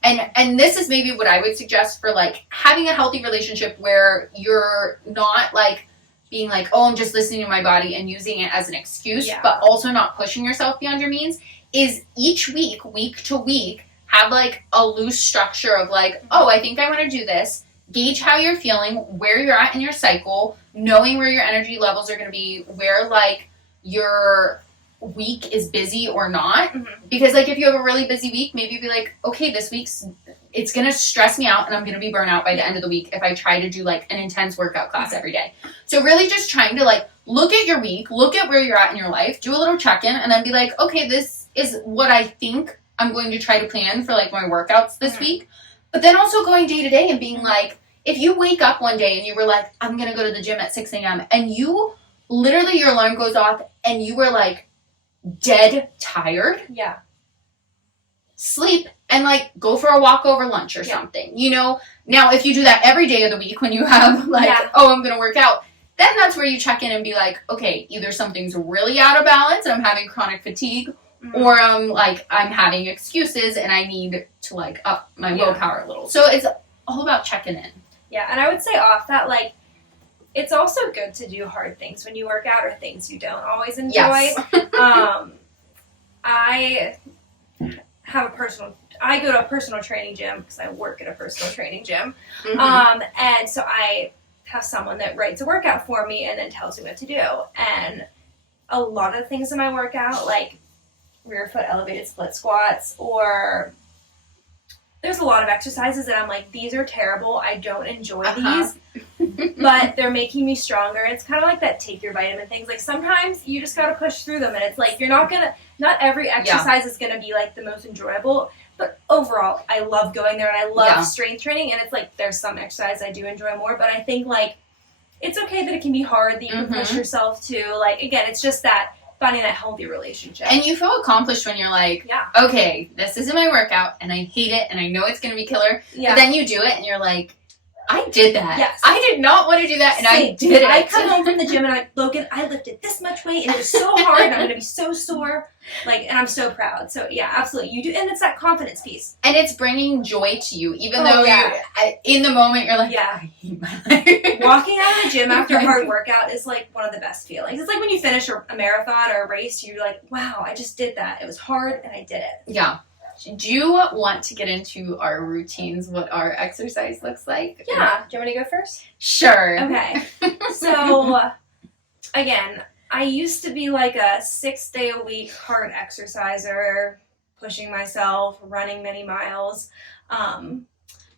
And this is maybe what I would suggest for like having a healthy relationship where you're not like being like, oh, I'm just listening to my body and using it as an excuse, but also not pushing yourself beyond your means. Is each week to week, have like a loose structure of like, oh, I think I want to do this. Gauge how you're feeling, where you're at in your cycle, knowing where your energy levels are going to be, where like your week is busy or not. Because like if you have a really busy week, maybe you'd be like, okay, this week's, it's going to stress me out and I'm going to be burnt out by the end of the week if I try to do like an intense workout class every day. So really just trying to like look at your week, look at where you're at in your life, do a little check-in, and then be like, okay, this is what I think I'm going to try to plan for like my workouts this week. But then also going day to day and being like, if you wake up one day and you were like, I'm going to go to the gym at 6 a.m. and you literally, your alarm goes off and you were like dead tired. Yeah. Sleep and like go for a walk over lunch or something, you know? Now, if you do that every day of the week when you have like, oh, I'm going to work out, then that's where you check in and be like, okay, either something's really out of balance and I'm having chronic fatigue, or I'm having excuses and I need to like up my willpower a little. So it's all about checking in. Yeah, and I would say off that, like, it's also good to do hard things when you work out or things you don't always enjoy. Yes. I go to a personal training gym because I work at a personal training gym. And so I have someone that writes a workout for me and then tells me what to do. And a lot of things in my workout, like rear foot elevated split squats, or there's a lot of exercises that I'm like, these are terrible. I don't enjoy these, but they're making me stronger. It's kind of like that take your vitamin things. Like sometimes you just got to push through them, and it's like not every exercise is going to be like the most enjoyable, but overall I love going there and I love strength training, and it's like there's some exercise I do enjoy more, but I think like it's okay that it can be hard, that you can push yourself to, like, again, it's just that finding that healthy relationship. And you feel accomplished when you're like, okay, this isn't my workout, and I hate it, and I know it's going to be killer. Yeah. But then you do it, and you're like, I did that. Yes. I did not want to do that, and Same. I did it. I come home from the gym and I'm like, Logan, I lifted this much weight and it was so hard and I'm going to be so sore. Like, and I'm so proud. So yeah, absolutely. You do. And it's that confidence piece. And it's bringing joy to you, even though in the moment you're like, yeah, I hate my life. Walking out of the gym after a hard workout is like one of the best feelings. It's like when you finish a marathon or a race, you're like, wow, I just did that. It was hard and I did it. Yeah. Do you want to get into our routines, what our exercise looks like? Yeah. Do you want me to go first? Sure. Okay. So, again, I used to be like a 6-day-a-week hard exerciser, pushing myself, running many miles.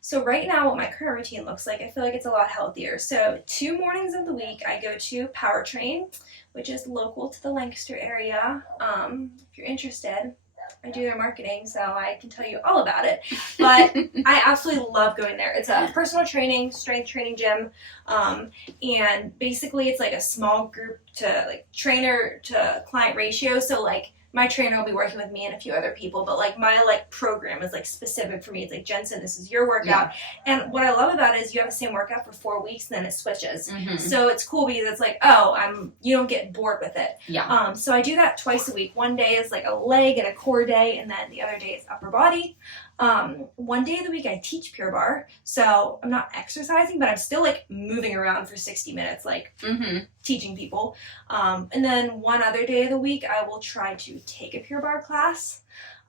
So right now what my current routine looks like, I feel like it's a lot healthier. So 2 mornings of the week I go to Power Train, which is local to the Lancaster area. If you're interested, I do their marketing, so I can tell you all about it. But I absolutely love going there. It's a personal training, strength training gym. And basically it's like a small group to like trainer to client ratio. So like my trainer will be working with me and a few other people, but like my like program is like specific for me. It's like, Jensen, this is your workout. Yeah. And what I love about it is you have the same workout for 4 weeks and then it switches. Mm-hmm. So it's cool because it's like, you don't get bored with it. Yeah. So I do that twice a week. One day is like a leg and a core day, and then the other day is upper body. One day of the week I teach Pure Barre, so I'm not exercising, but I'm still like moving around for 60 minutes, like teaching people. And then one other day of the week I will try to take a Pure Barre class.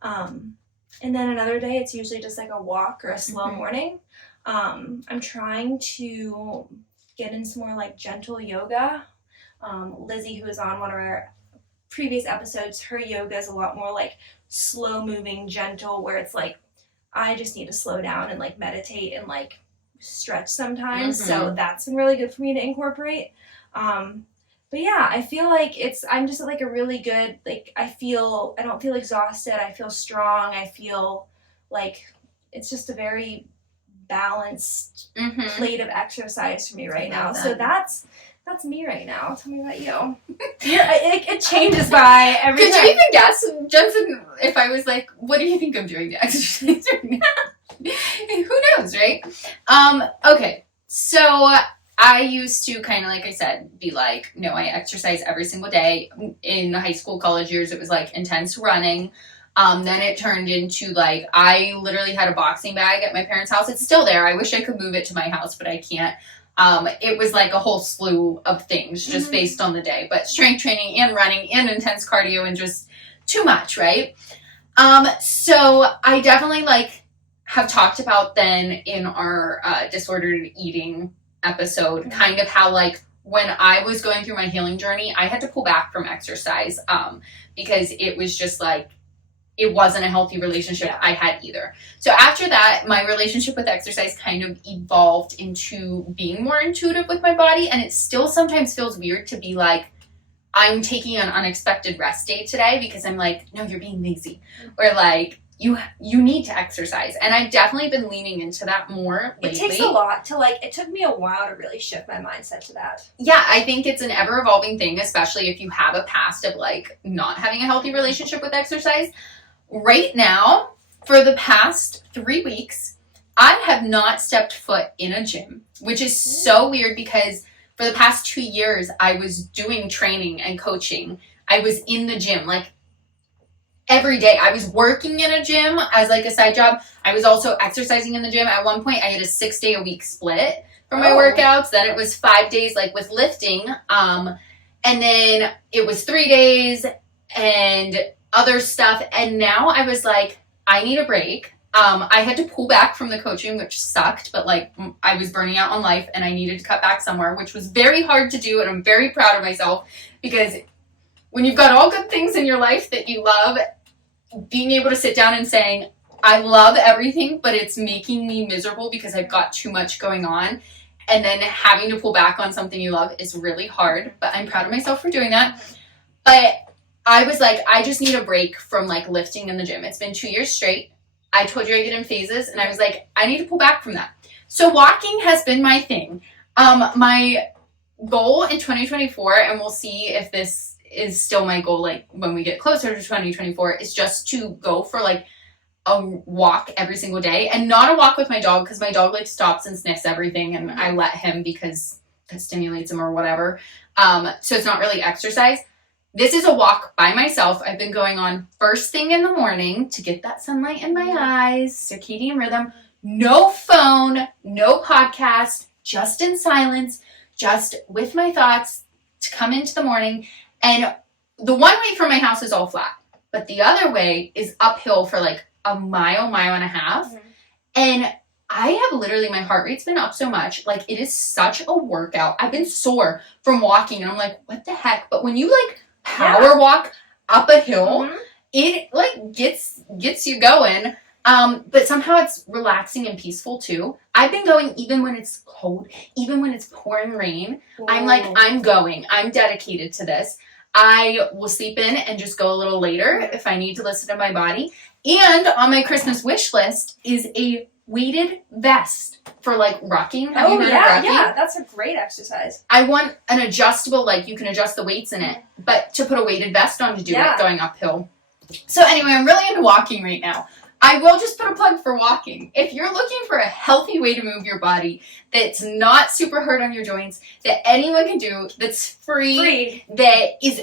And then another day it's usually just like a walk or a slow morning. I'm trying to get in some more like gentle yoga. Lizzie, who was on one of our previous episodes, her yoga is a lot more like slow moving, gentle, where it's like I just need to slow down and like meditate and like stretch sometimes. So that's been really good for me to incorporate. But yeah, I feel like I'm just like a really good, like I don't feel exhausted. I feel strong. I feel like it's just a very balanced plate of exercise for me right now. So that's me right now. Tell me about you. It changes by every Could you even guess, Jensen, if I was like, what do you think I'm doing to exercise right now? Who knows, right? Okay, so I used to kind of, like I said, be like, no, I exercise every single day. In high school, college years, it was like intense running. Then it turned into like, I literally had a boxing bag at my parents' house. It's still there. I wish I could move it to my house, but I can't. It was like a whole slew of things just based on the day, but strength training and running and intense cardio and just too much, right? So I definitely like have talked about then in our disordered eating episode, kind of how like when I was going through my healing journey, I had to pull back from exercise because it was just like, it wasn't a healthy relationship I had either. So after that, my relationship with exercise kind of evolved into being more intuitive with my body. And it still sometimes feels weird to be like, I'm taking an unexpected rest day today because I'm like, no, you're being lazy. Or like, you need to exercise. And I've definitely been leaning into that more lately. It takes a lot to like, it took me a while to really shift my mindset to that. Yeah, I think it's an ever evolving thing, especially if you have a past of like not having a healthy relationship with exercise. Right now, for the past 3 weeks, I have not stepped foot in a gym, which is so weird because for the past 2 years, I was doing training and coaching. I was in the gym like every day. I was working in a gym as like a side job. I was also exercising in the gym. At one point, I had a 6-day-a-week split for my workouts. Then it was 5 days like with lifting. And then it was 3 days and other stuff. And now I was like, I need a break. I had to pull back from the coaching, which sucked, but like I was burning out on life and I needed to cut back somewhere, which was very hard to do. And I'm very proud of myself because when you've got all good things in your life that you love, being able to sit down and saying, I love everything, but it's making me miserable because I've got too much going on. And then having to pull back on something you love is really hard, but I'm proud of myself for doing that. But I was like, I just need a break from like lifting in the gym. It's been 2 years straight. I told you I get in phases and I was like, I need to pull back from that. So walking has been my thing. My goal in 2024, and we'll see if this is still my goal, like when we get closer to 2024, is just to go for like a walk every single day, and not a walk with my dog, because my dog like stops and sniffs everything, and I let him because that stimulates him or whatever. So it's not really exercise. This is a walk by myself. I've been going on first thing in the morning to get that sunlight in my eyes, circadian rhythm, no phone, no podcast, just in silence, just with my thoughts to come into the morning. And the one way from my house is all flat, but the other way is uphill for like a mile and a half. And I have literally, my heart rate's been up so much. Like, it is such a workout. I've been sore from walking, and I'm like, what the heck? But when you like power walk up a hill, it like gets you going. But somehow it's relaxing and peaceful too. I've been going even when it's cold, even when it's pouring rain. Whoa. I'm going. I'm dedicated to this. I will sleep in and just go a little later if I need to listen to my body. And on my Christmas wish list is a weighted vest for like rucking. Have you heard of rucking? Yeah, that's a great exercise. I want an adjustable, like you can adjust the weights in it, but to put a weighted vest on to do it going uphill. So anyway, I'm really into walking right now. I will just put a plug for walking. If you're looking for a healthy way to move your body that's not super hard on your joints, that anyone can do, that's free. That is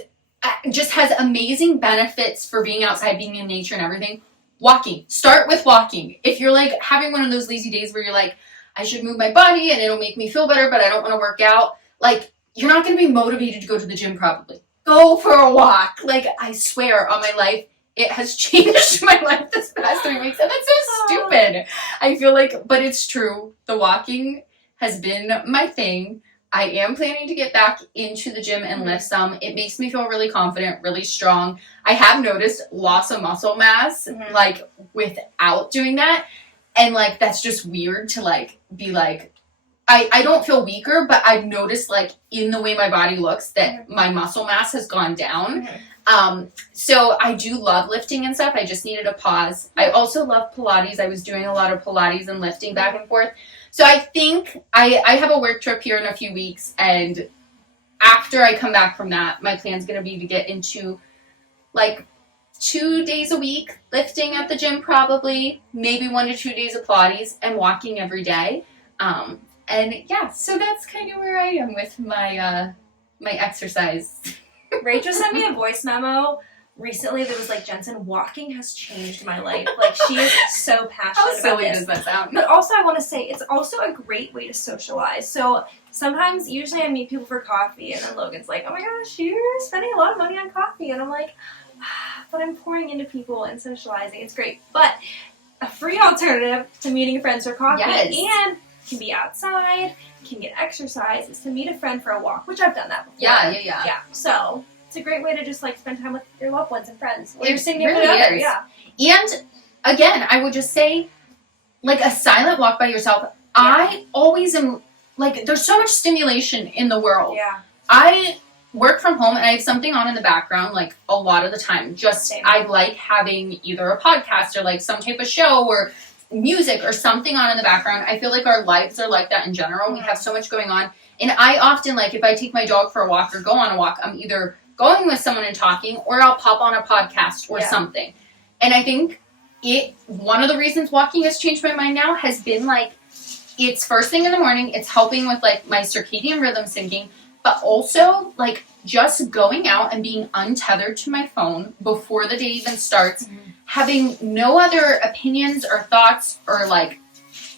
just has amazing benefits for being outside, being in nature and everything, walking. Start with walking. If you're like having one of those lazy days where you're like, I should move my body and it'll make me feel better, but I don't want to work out, like, you're not going to be motivated to go to the gym probably. Go for a walk. Like, I swear on my life, it has changed my life this past 3 weeks, and that's so stupid. I feel like, but it's true. The walking has been my thing. I am planning to get back into the gym and lift some. It makes me feel really confident, really strong. I have noticed loss of muscle mass, like, without doing that. And, like, that's just weird to, like, be like, I don't feel weaker, but I've noticed, like, in the way my body looks that my muscle mass has gone down. So I do love lifting and stuff. I just needed a pause. I also love Pilates. I was doing a lot of Pilates and lifting back and forth. So I think I have a work trip here in a few weeks, and after I come back from that, my plan's going to be to get into like 2 days a week lifting at the gym, probably maybe 1 to 2 days of Pilates, and walking every day. And yeah, so that's kind of where I am with my my exercise. Rachel sent me a voice memo recently that was like, Jensen, walking has changed my life. Like, she is so passionate about this. How silly does that sound? But also, I want to say, it's also a great way to socialize. So sometimes, usually I meet people for coffee, and then Logan's like, oh my gosh, you're spending a lot of money on coffee. And I'm like, but I'm pouring into people and socializing. It's great. But a free alternative to meeting friends for coffee and can be outside, can get exercise, is to meet a friend for a walk, which I've done that before. Yeah. So it's a great way to just like spend time with your loved ones and friends. Or your significant other. Yeah. And again, I would just say, like, a silent walk by yourself. I always am like, there's so much stimulation in the world. Yeah. I work from home and I have something on in the background like a lot of the time. Just I like having either a podcast or like some type of show or music or something on in the background. I feel like our lives are like that in general. We have so much going on. And I often, like, if I take my dog for a walk or go on a walk, I'm either going with someone and talking, or I'll pop on a podcast or something. And I think one of the reasons walking has changed my mind now has been like, it's first thing in the morning. It's helping with like my circadian rhythm syncing, but also like just going out and being untethered to my phone before the day even starts, having no other opinions or thoughts or like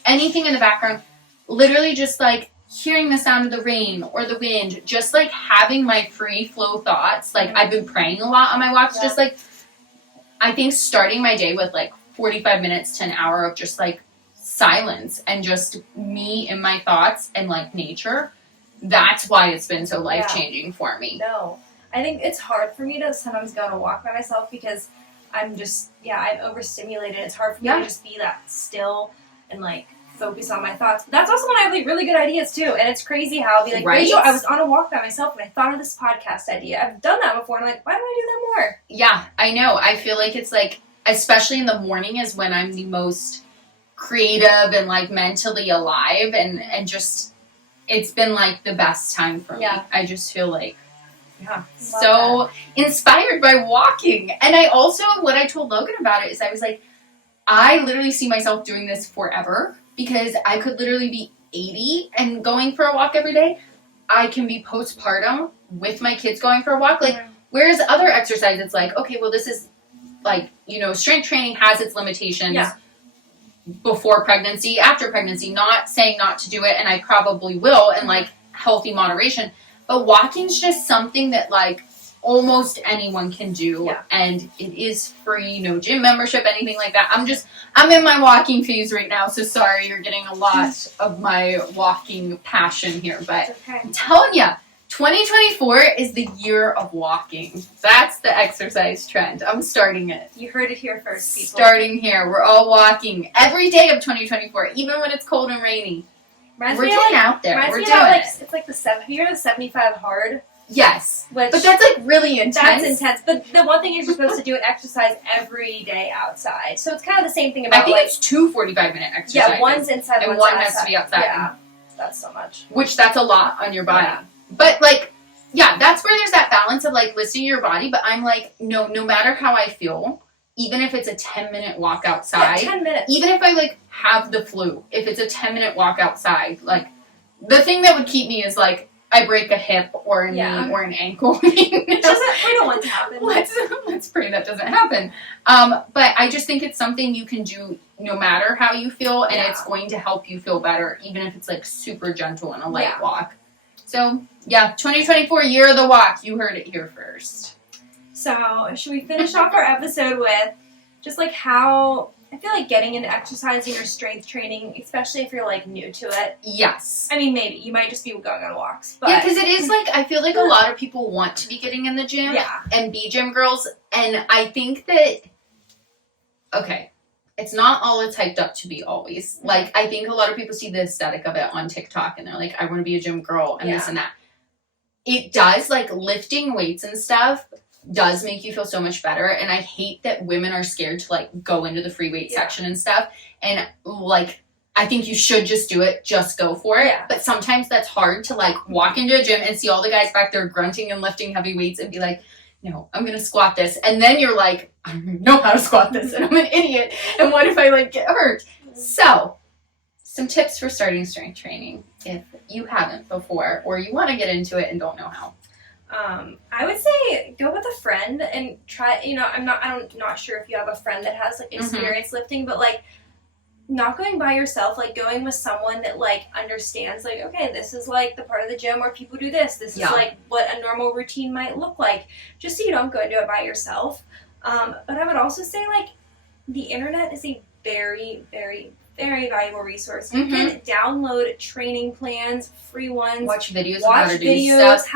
anything in the background, literally just like hearing the sound of the rain or the wind, just like having my free flow thoughts. Like I've been praying a lot on my walks, just like, I think starting my day with like 45 minutes to an hour of just like silence and just me and my thoughts and like nature. That's why it's been so life-changing for me. No, I think it's hard for me to sometimes go on a walk by myself because I'm just, I'm overstimulated. It's hard for me to just be that still and like focus on my thoughts. But that's also when I have like really good ideas too. And it's crazy how I'll be like, Rachel, I was on a walk by myself and I thought of this podcast idea. I've done that before. And I'm like, why don't I do that more? Yeah, I know. I feel like it's like, especially in the morning is when I'm the most creative and like mentally alive and just, it's been like the best time for me. I just feel like, so inspired by walking. And I also, what I told Logan about it is I was like, I literally see myself doing this forever because I could literally be 80 and going for a walk every day. I can be postpartum with my kids going for a walk. Like, whereas other exercise, it's like, okay, well, this is like, you know, strength training has its limitations before pregnancy, after pregnancy, not saying not to do it, and I probably will in like healthy moderation. But walking's just something that like almost anyone can do, and it is free, no gym membership, anything like that. I'm in my walking phase right now, so sorry you're getting a lot of my walking passion here, but I'm telling you, 2024 is the year of walking. That's the exercise trend. I'm starting it. You heard it here first, people. Starting here. We're all walking every day of 2024, even when it's cold and rainy. We're getting out there. We're doing it. It's like have you heard of 75 hard? Yes, but that's like really intense. That's intense. But the one thing is you're supposed to do an exercise every day outside. So it's kind of the same thing about. I think it's 2 45-minute exercises. Yeah, one's inside, and one's one outside. has to be outside. Yeah, that's so much. Which that's a lot on your body. Yeah. But like, yeah, that's where there's that balance of like listening to your body. But I'm like, no matter how I feel, even if it's a 10-minute walk outside, 10 minutes. Even if I like have the flu, if it's a 10-minute walk outside, like the thing that would keep me is like I break a hip or a knee or an ankle. We don't want to happen. Let's pray that doesn't happen. But I just think it's something you can do no matter how you feel, and it's going to help you feel better, even if it's like super gentle and a light walk. So, 2024, year of the walk. You heard it here first. So, should we finish off our episode with just like how I feel like getting into exercising or strength training, especially if you're like new to it. Yes. I mean, maybe you might just be going on walks. But yeah, because it is like I feel like a lot of people want to be getting in the gym and be gym girls, and I think that it's not all it's hyped up to be always. Like I think a lot of people see the aesthetic of it on TikTok and they're like, I want to be a gym girl and this and that. It does, like lifting weights and stuff does make you feel so much better, and I hate that women are scared to like go into the free weight section and stuff, and like I think you should just do it, just go for it, but sometimes that's hard to like walk into a gym and see all the guys back there grunting and lifting heavy weights and be like, no, I'm gonna squat this, and then you're like, I don't know how to squat this and I'm an idiot, and what if I like get hurt? So some tips for starting strength training if you haven't before or you want to get into it and don't know how. I would say go with a friend and try, I'm not sure if you have a friend that has like experience lifting, but like not going by yourself, like going with someone that like understands like, okay, this is like the part of the gym where people do this. This is like what a normal routine might look like, just so you don't go and do it by yourself. But I would also say like the internet is a very, very, very valuable resource. You can download training plans, free ones. Watch videos how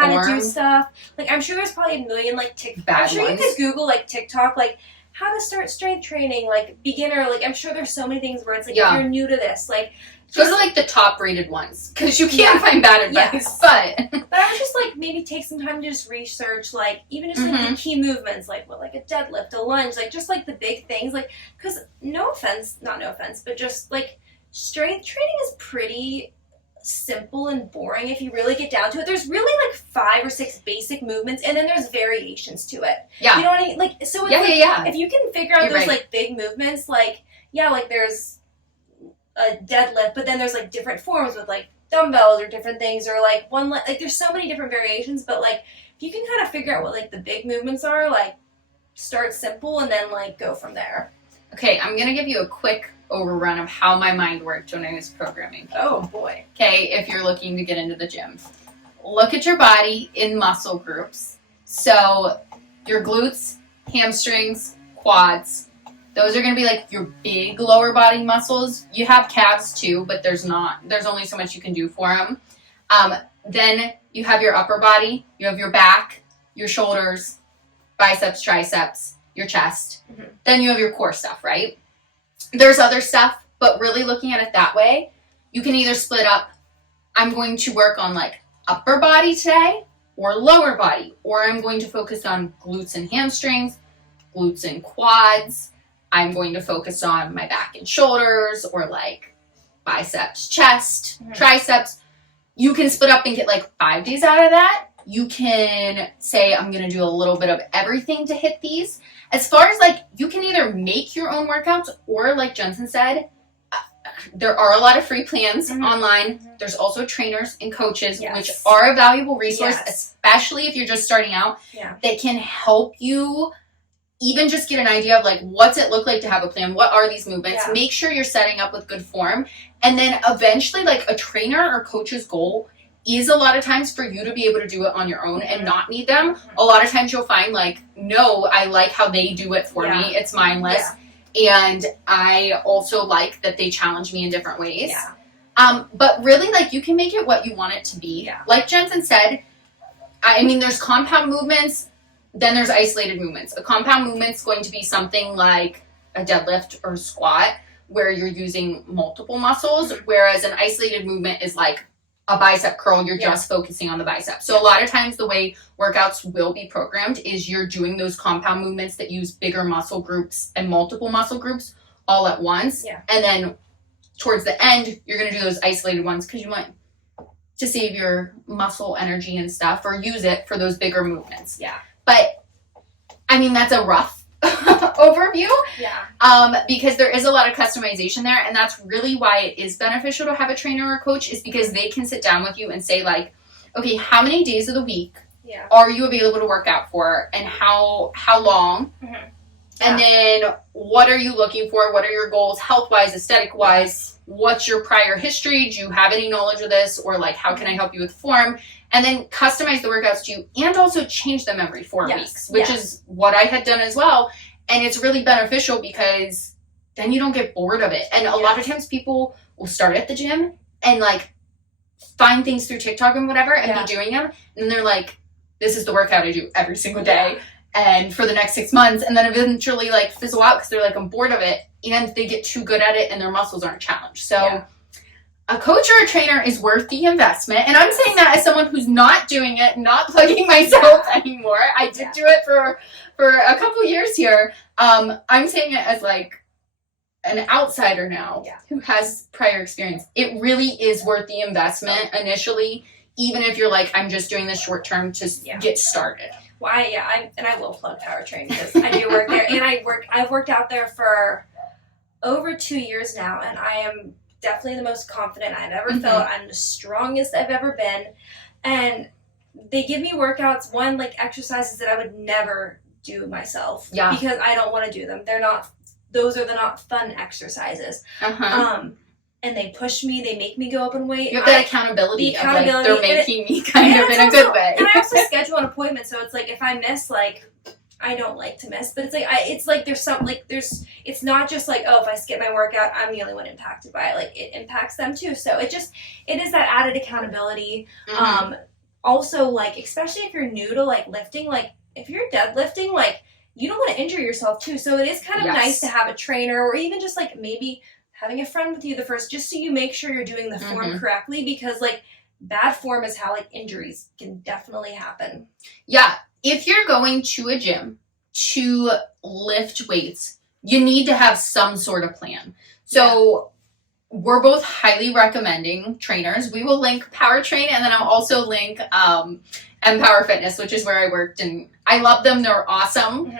to do stuff. Like I'm sure there's probably a million like I'm sure you could Google like TikTok like how to start strength training, like beginner. Like I'm sure there's so many things where it's like if you're new to this, like go to like the top rated ones because you can't find bad advice. But I would just like maybe take some time to just research like even just like the key movements, like what like a deadlift, a lunge, like just like the big things, like because no offense, but just like strength training is pretty simple and boring if you really get down to it. There's really like 5 or 6 basic movements and then there's variations to it. Yeah. You know what I mean? Like so it's if you can figure out those like big movements, like like there's a deadlift, but then there's like different forms with like dumbbells or different things or like like there's so many different variations, but like if you can kind of figure out what like the big movements are, like start simple and then like go from there. Okay, I'm gonna give you a quick overrun of how my mind worked when I was programming people. Oh boy. Okay, if you're looking to get into the gym, look at your body in muscle groups. So your glutes, hamstrings, quads, those are going to be like your big lower body muscles. You have calves too, but there's only so much you can do for them. Then you have your upper body, you have your back, your shoulders, biceps, triceps, your chest. Then you have your core stuff, right? There's other stuff, but really looking at it that way, you can either split up, I'm going to work on like upper body today or lower body, or I'm going to focus on glutes and hamstrings, glutes and quads. I'm going to focus on my back and shoulders or like biceps, chest, triceps. You can split up and get like 5 days out of that, You can say, I'm going to do a little bit of everything to hit these. As far as like, you can either make your own workouts or like Jensen said, there are a lot of free plans online. There's also trainers and coaches, which are a valuable resource, especially if you're just starting out, that can help you even just get an idea of like, what's it look like to have a plan? What are these movements? Make sure you're setting up with good form. And then eventually like a trainer or coach's goal is a lot of times for you to be able to do it on your own and not need them. A lot of times you'll find like, no, I like how they do it for me. It's mindless. And I also like that they challenge me in different ways. But really, like, you can make it what you want it to be. Like Jensen said, I mean, there's compound movements, then there's isolated movements. A compound movement's going to be something like a deadlift or squat where you're using multiple muscles, whereas an isolated movement is like a bicep curl, you're just focusing on the bicep. So a lot of times the way workouts will be programmed is you're doing those compound movements that use bigger muscle groups and multiple muscle groups all at once. And then towards the end, you're going to do those isolated ones because you want to save your muscle energy and stuff or use it for those bigger movements. But I mean, that's a rough overview because there is a lot of customization there, and that's really why it is beneficial to have a trainer or a coach, is because they can sit down with you and say like, okay, how many days of the week are you available to work out for, and how long, and then what are you looking for, what are your goals health wise, aesthetic wise, what's your prior history, do you have any knowledge of this, or like how can I help you with form, and then customize the workouts to you, and also change them every 4 weeks, which is what I had done as well. And it's really beneficial because then you don't get bored of it. And a lot of times people will start at the gym and like find things through TikTok and whatever and be doing them. And they're like, this is the workout I do every single day. And for the next 6 months, and then eventually like fizzle out because they're like, I'm bored of it. And they get too good at it and their muscles aren't challenged. So a coach or a trainer is worth the investment. And I'm saying that as someone who's not doing it, not plugging myself anymore. I did do it for a couple years here. I'm saying it as like an outsider now who has prior experience. It really is worth the investment initially, even if you're like, I'm just doing this short term to get started. Well, I will plug Power Train because I do work there, and I've worked out there for over 2 years now, and I am definitely the most confident I've ever felt. I'm the strongest I've ever been, and they give me workouts, like exercises that I would never do myself because I don't want to do them. Those are not fun exercises. And they push me, they make me go up in weight. You have that accountability. Of like, they're making me kind of in a good way. And I also schedule an appointment, so it's like if I miss, like, I don't like to miss, but it's like it's not just like, oh, if I skip my workout, I'm the only one impacted by it. Like, it impacts them too. So it is that added accountability. Also, like, especially if you're new to like lifting, like if you're deadlifting, like, you don't want to injure yourself too. So it is kind of nice to have a trainer, or even just like maybe having a friend with you just so you make sure you're doing the form correctly, because like bad form is how like injuries can definitely happen. If you're going to a gym to lift weights, you need to have some sort of plan. So we're both highly recommending trainers. We will link Power Train, and then I'll also link MPowerFitness, which is where I worked, and I love them. They're awesome.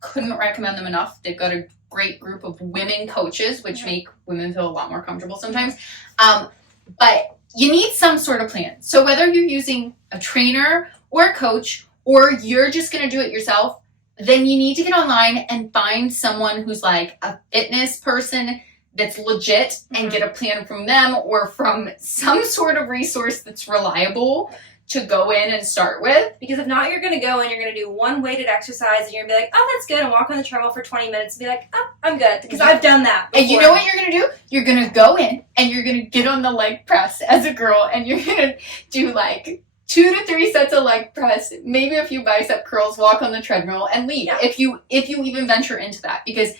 Couldn't recommend them enough. They've got a great group of women coaches, which make women feel a lot more comfortable sometimes. But you need some sort of plan. So whether you're using a trainer or a coach, or you're just going to do it yourself, then you need to get online and find someone who's like a fitness person that's legit and get a plan from them or from some sort of resource that's reliable to go in and start with. Because if not, you're going to go and you're going to do one weighted exercise and you're going to be like, oh, that's good, and walk on the treadmill for 20 minutes and be like, oh, I'm good, because I've done that before. And you know what you're going to do? You're going to go in and you're going to get on the leg press as a girl, and you're going to do like 2 to 3 sets of leg press, maybe a few bicep curls, walk on the treadmill, and leave. If you even venture into that, because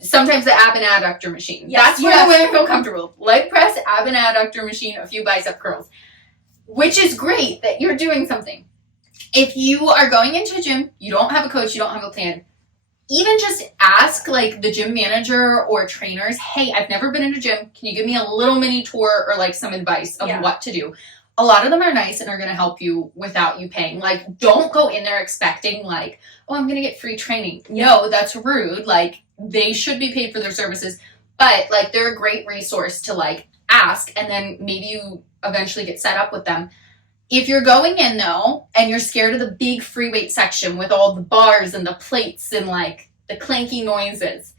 sometimes the ab and adductor machine. That's where the women feel comfortable. Leg press, ab and adductor machine, a few bicep curls. Which is great that you're doing something. If you are going into a gym, you don't have a coach, you don't have a plan, even just ask like the gym manager or trainers, hey, I've never been in a gym. Can you give me a little mini tour or like some advice of what to do? a lot of them are nice and are going to help you without you paying. Like, don't go in there expecting, like, oh, I'm going to get free training. Yeah. No, that's rude. Like, they should be paid for their services. But, like, they're a great resource to, like, ask, and then maybe you eventually get set up with them. If you're going in, though, and you're scared of the big free weight section with all the bars and the plates and, like, the clanky noises,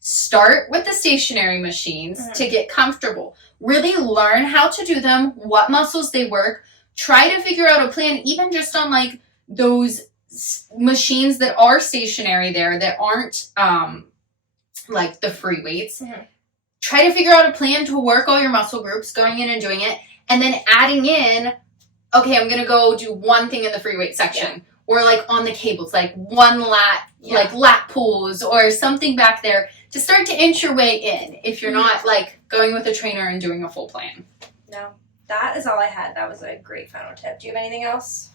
start with the stationary machines to get comfortable. Really learn how to do them, what muscles they work. Try to figure out a plan, even just on, like, those machines that are stationary there that aren't, like, the free weights. Try to figure out a plan to work all your muscle groups, going in and doing it, and then adding in, okay, I'm going to go do one thing in the free weight section. Yeah. Or, like, on the cables, like, one lat, like, lat pulls or something back there to start to inch your way in if you're not, like, going with a trainer and doing a full plan. No, that is all I had. That was a great final tip. Do you have anything else?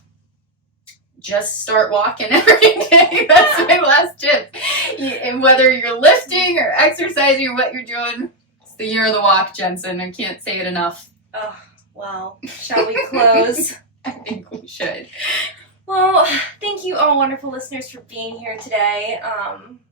Just start walking every day. That's my last tip. And whether you're lifting or exercising or what you're doing, it's the year of the walk, Jensen. I can't say it enough. Oh, well, shall we close? I think we should. Well, thank you all wonderful listeners for being here today.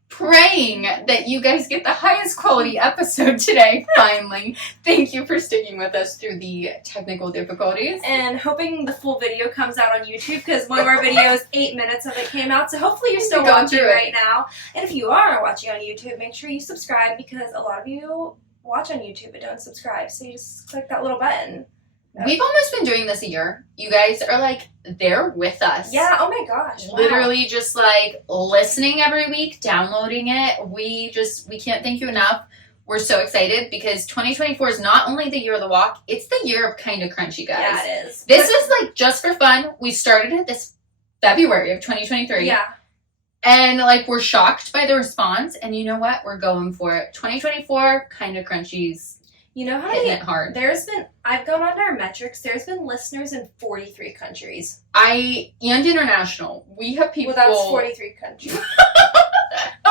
Praying that you guys get the highest quality episode today, finally. Thank you for sticking with us through the technical difficulties. And hoping the full video comes out on YouTube, because one of our videos, 8 minutes of it came out. So hopefully you're still watching right now. And if you are watching on YouTube, make sure you subscribe, because a lot of you watch on YouTube but don't subscribe. So you just click that little button. We've almost been doing this a year. You guys are, like, there with us. Yeah, oh my gosh. Wow. Literally just, like, listening every week, downloading it. We can't thank you enough. We're so excited because 2024 is not only the year of the walk, it's the year of Kinda Crunchy, guys. Yeah, it is. This is, like, just for fun. We started it this February of 2023. Yeah. And, like, we're shocked by the response. And you know what? We're going for it. 2024, Kinda Crunchy's. You know how hitting it hard. I've gone on our metrics, there's been listeners in 43 countries. And international. We have people. Well, that's 43 countries.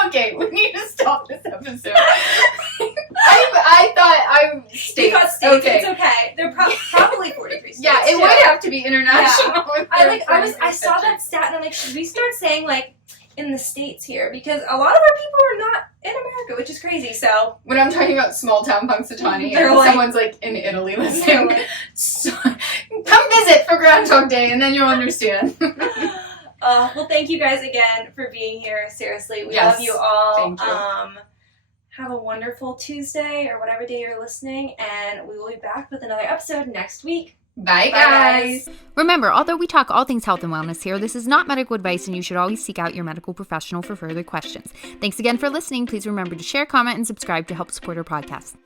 Okay, we need to stop this episode. I thought I'm states. You got states, okay. It's okay. They're probably 43 states. Yeah, it would have to be international. Yeah. I saw that stat and I'm like, should we start saying, like, in the States here, because a lot of our people are not in America, which is crazy. So when I'm talking about small town Punxsutawney and like, someone's like in Italy listening, like, come visit for Groundhog Day and then you'll understand. Well, thank you guys again for being here. Seriously, we love you all. Thank you. Have a wonderful Tuesday or whatever day you're listening, and we will be back with another episode next week. Bye, guys. Remember, although we talk all things health and wellness here, this is not medical advice, and you should always seek out your medical professional for further questions. Thanks again for listening. Please remember to share, comment, and subscribe to help support our podcast.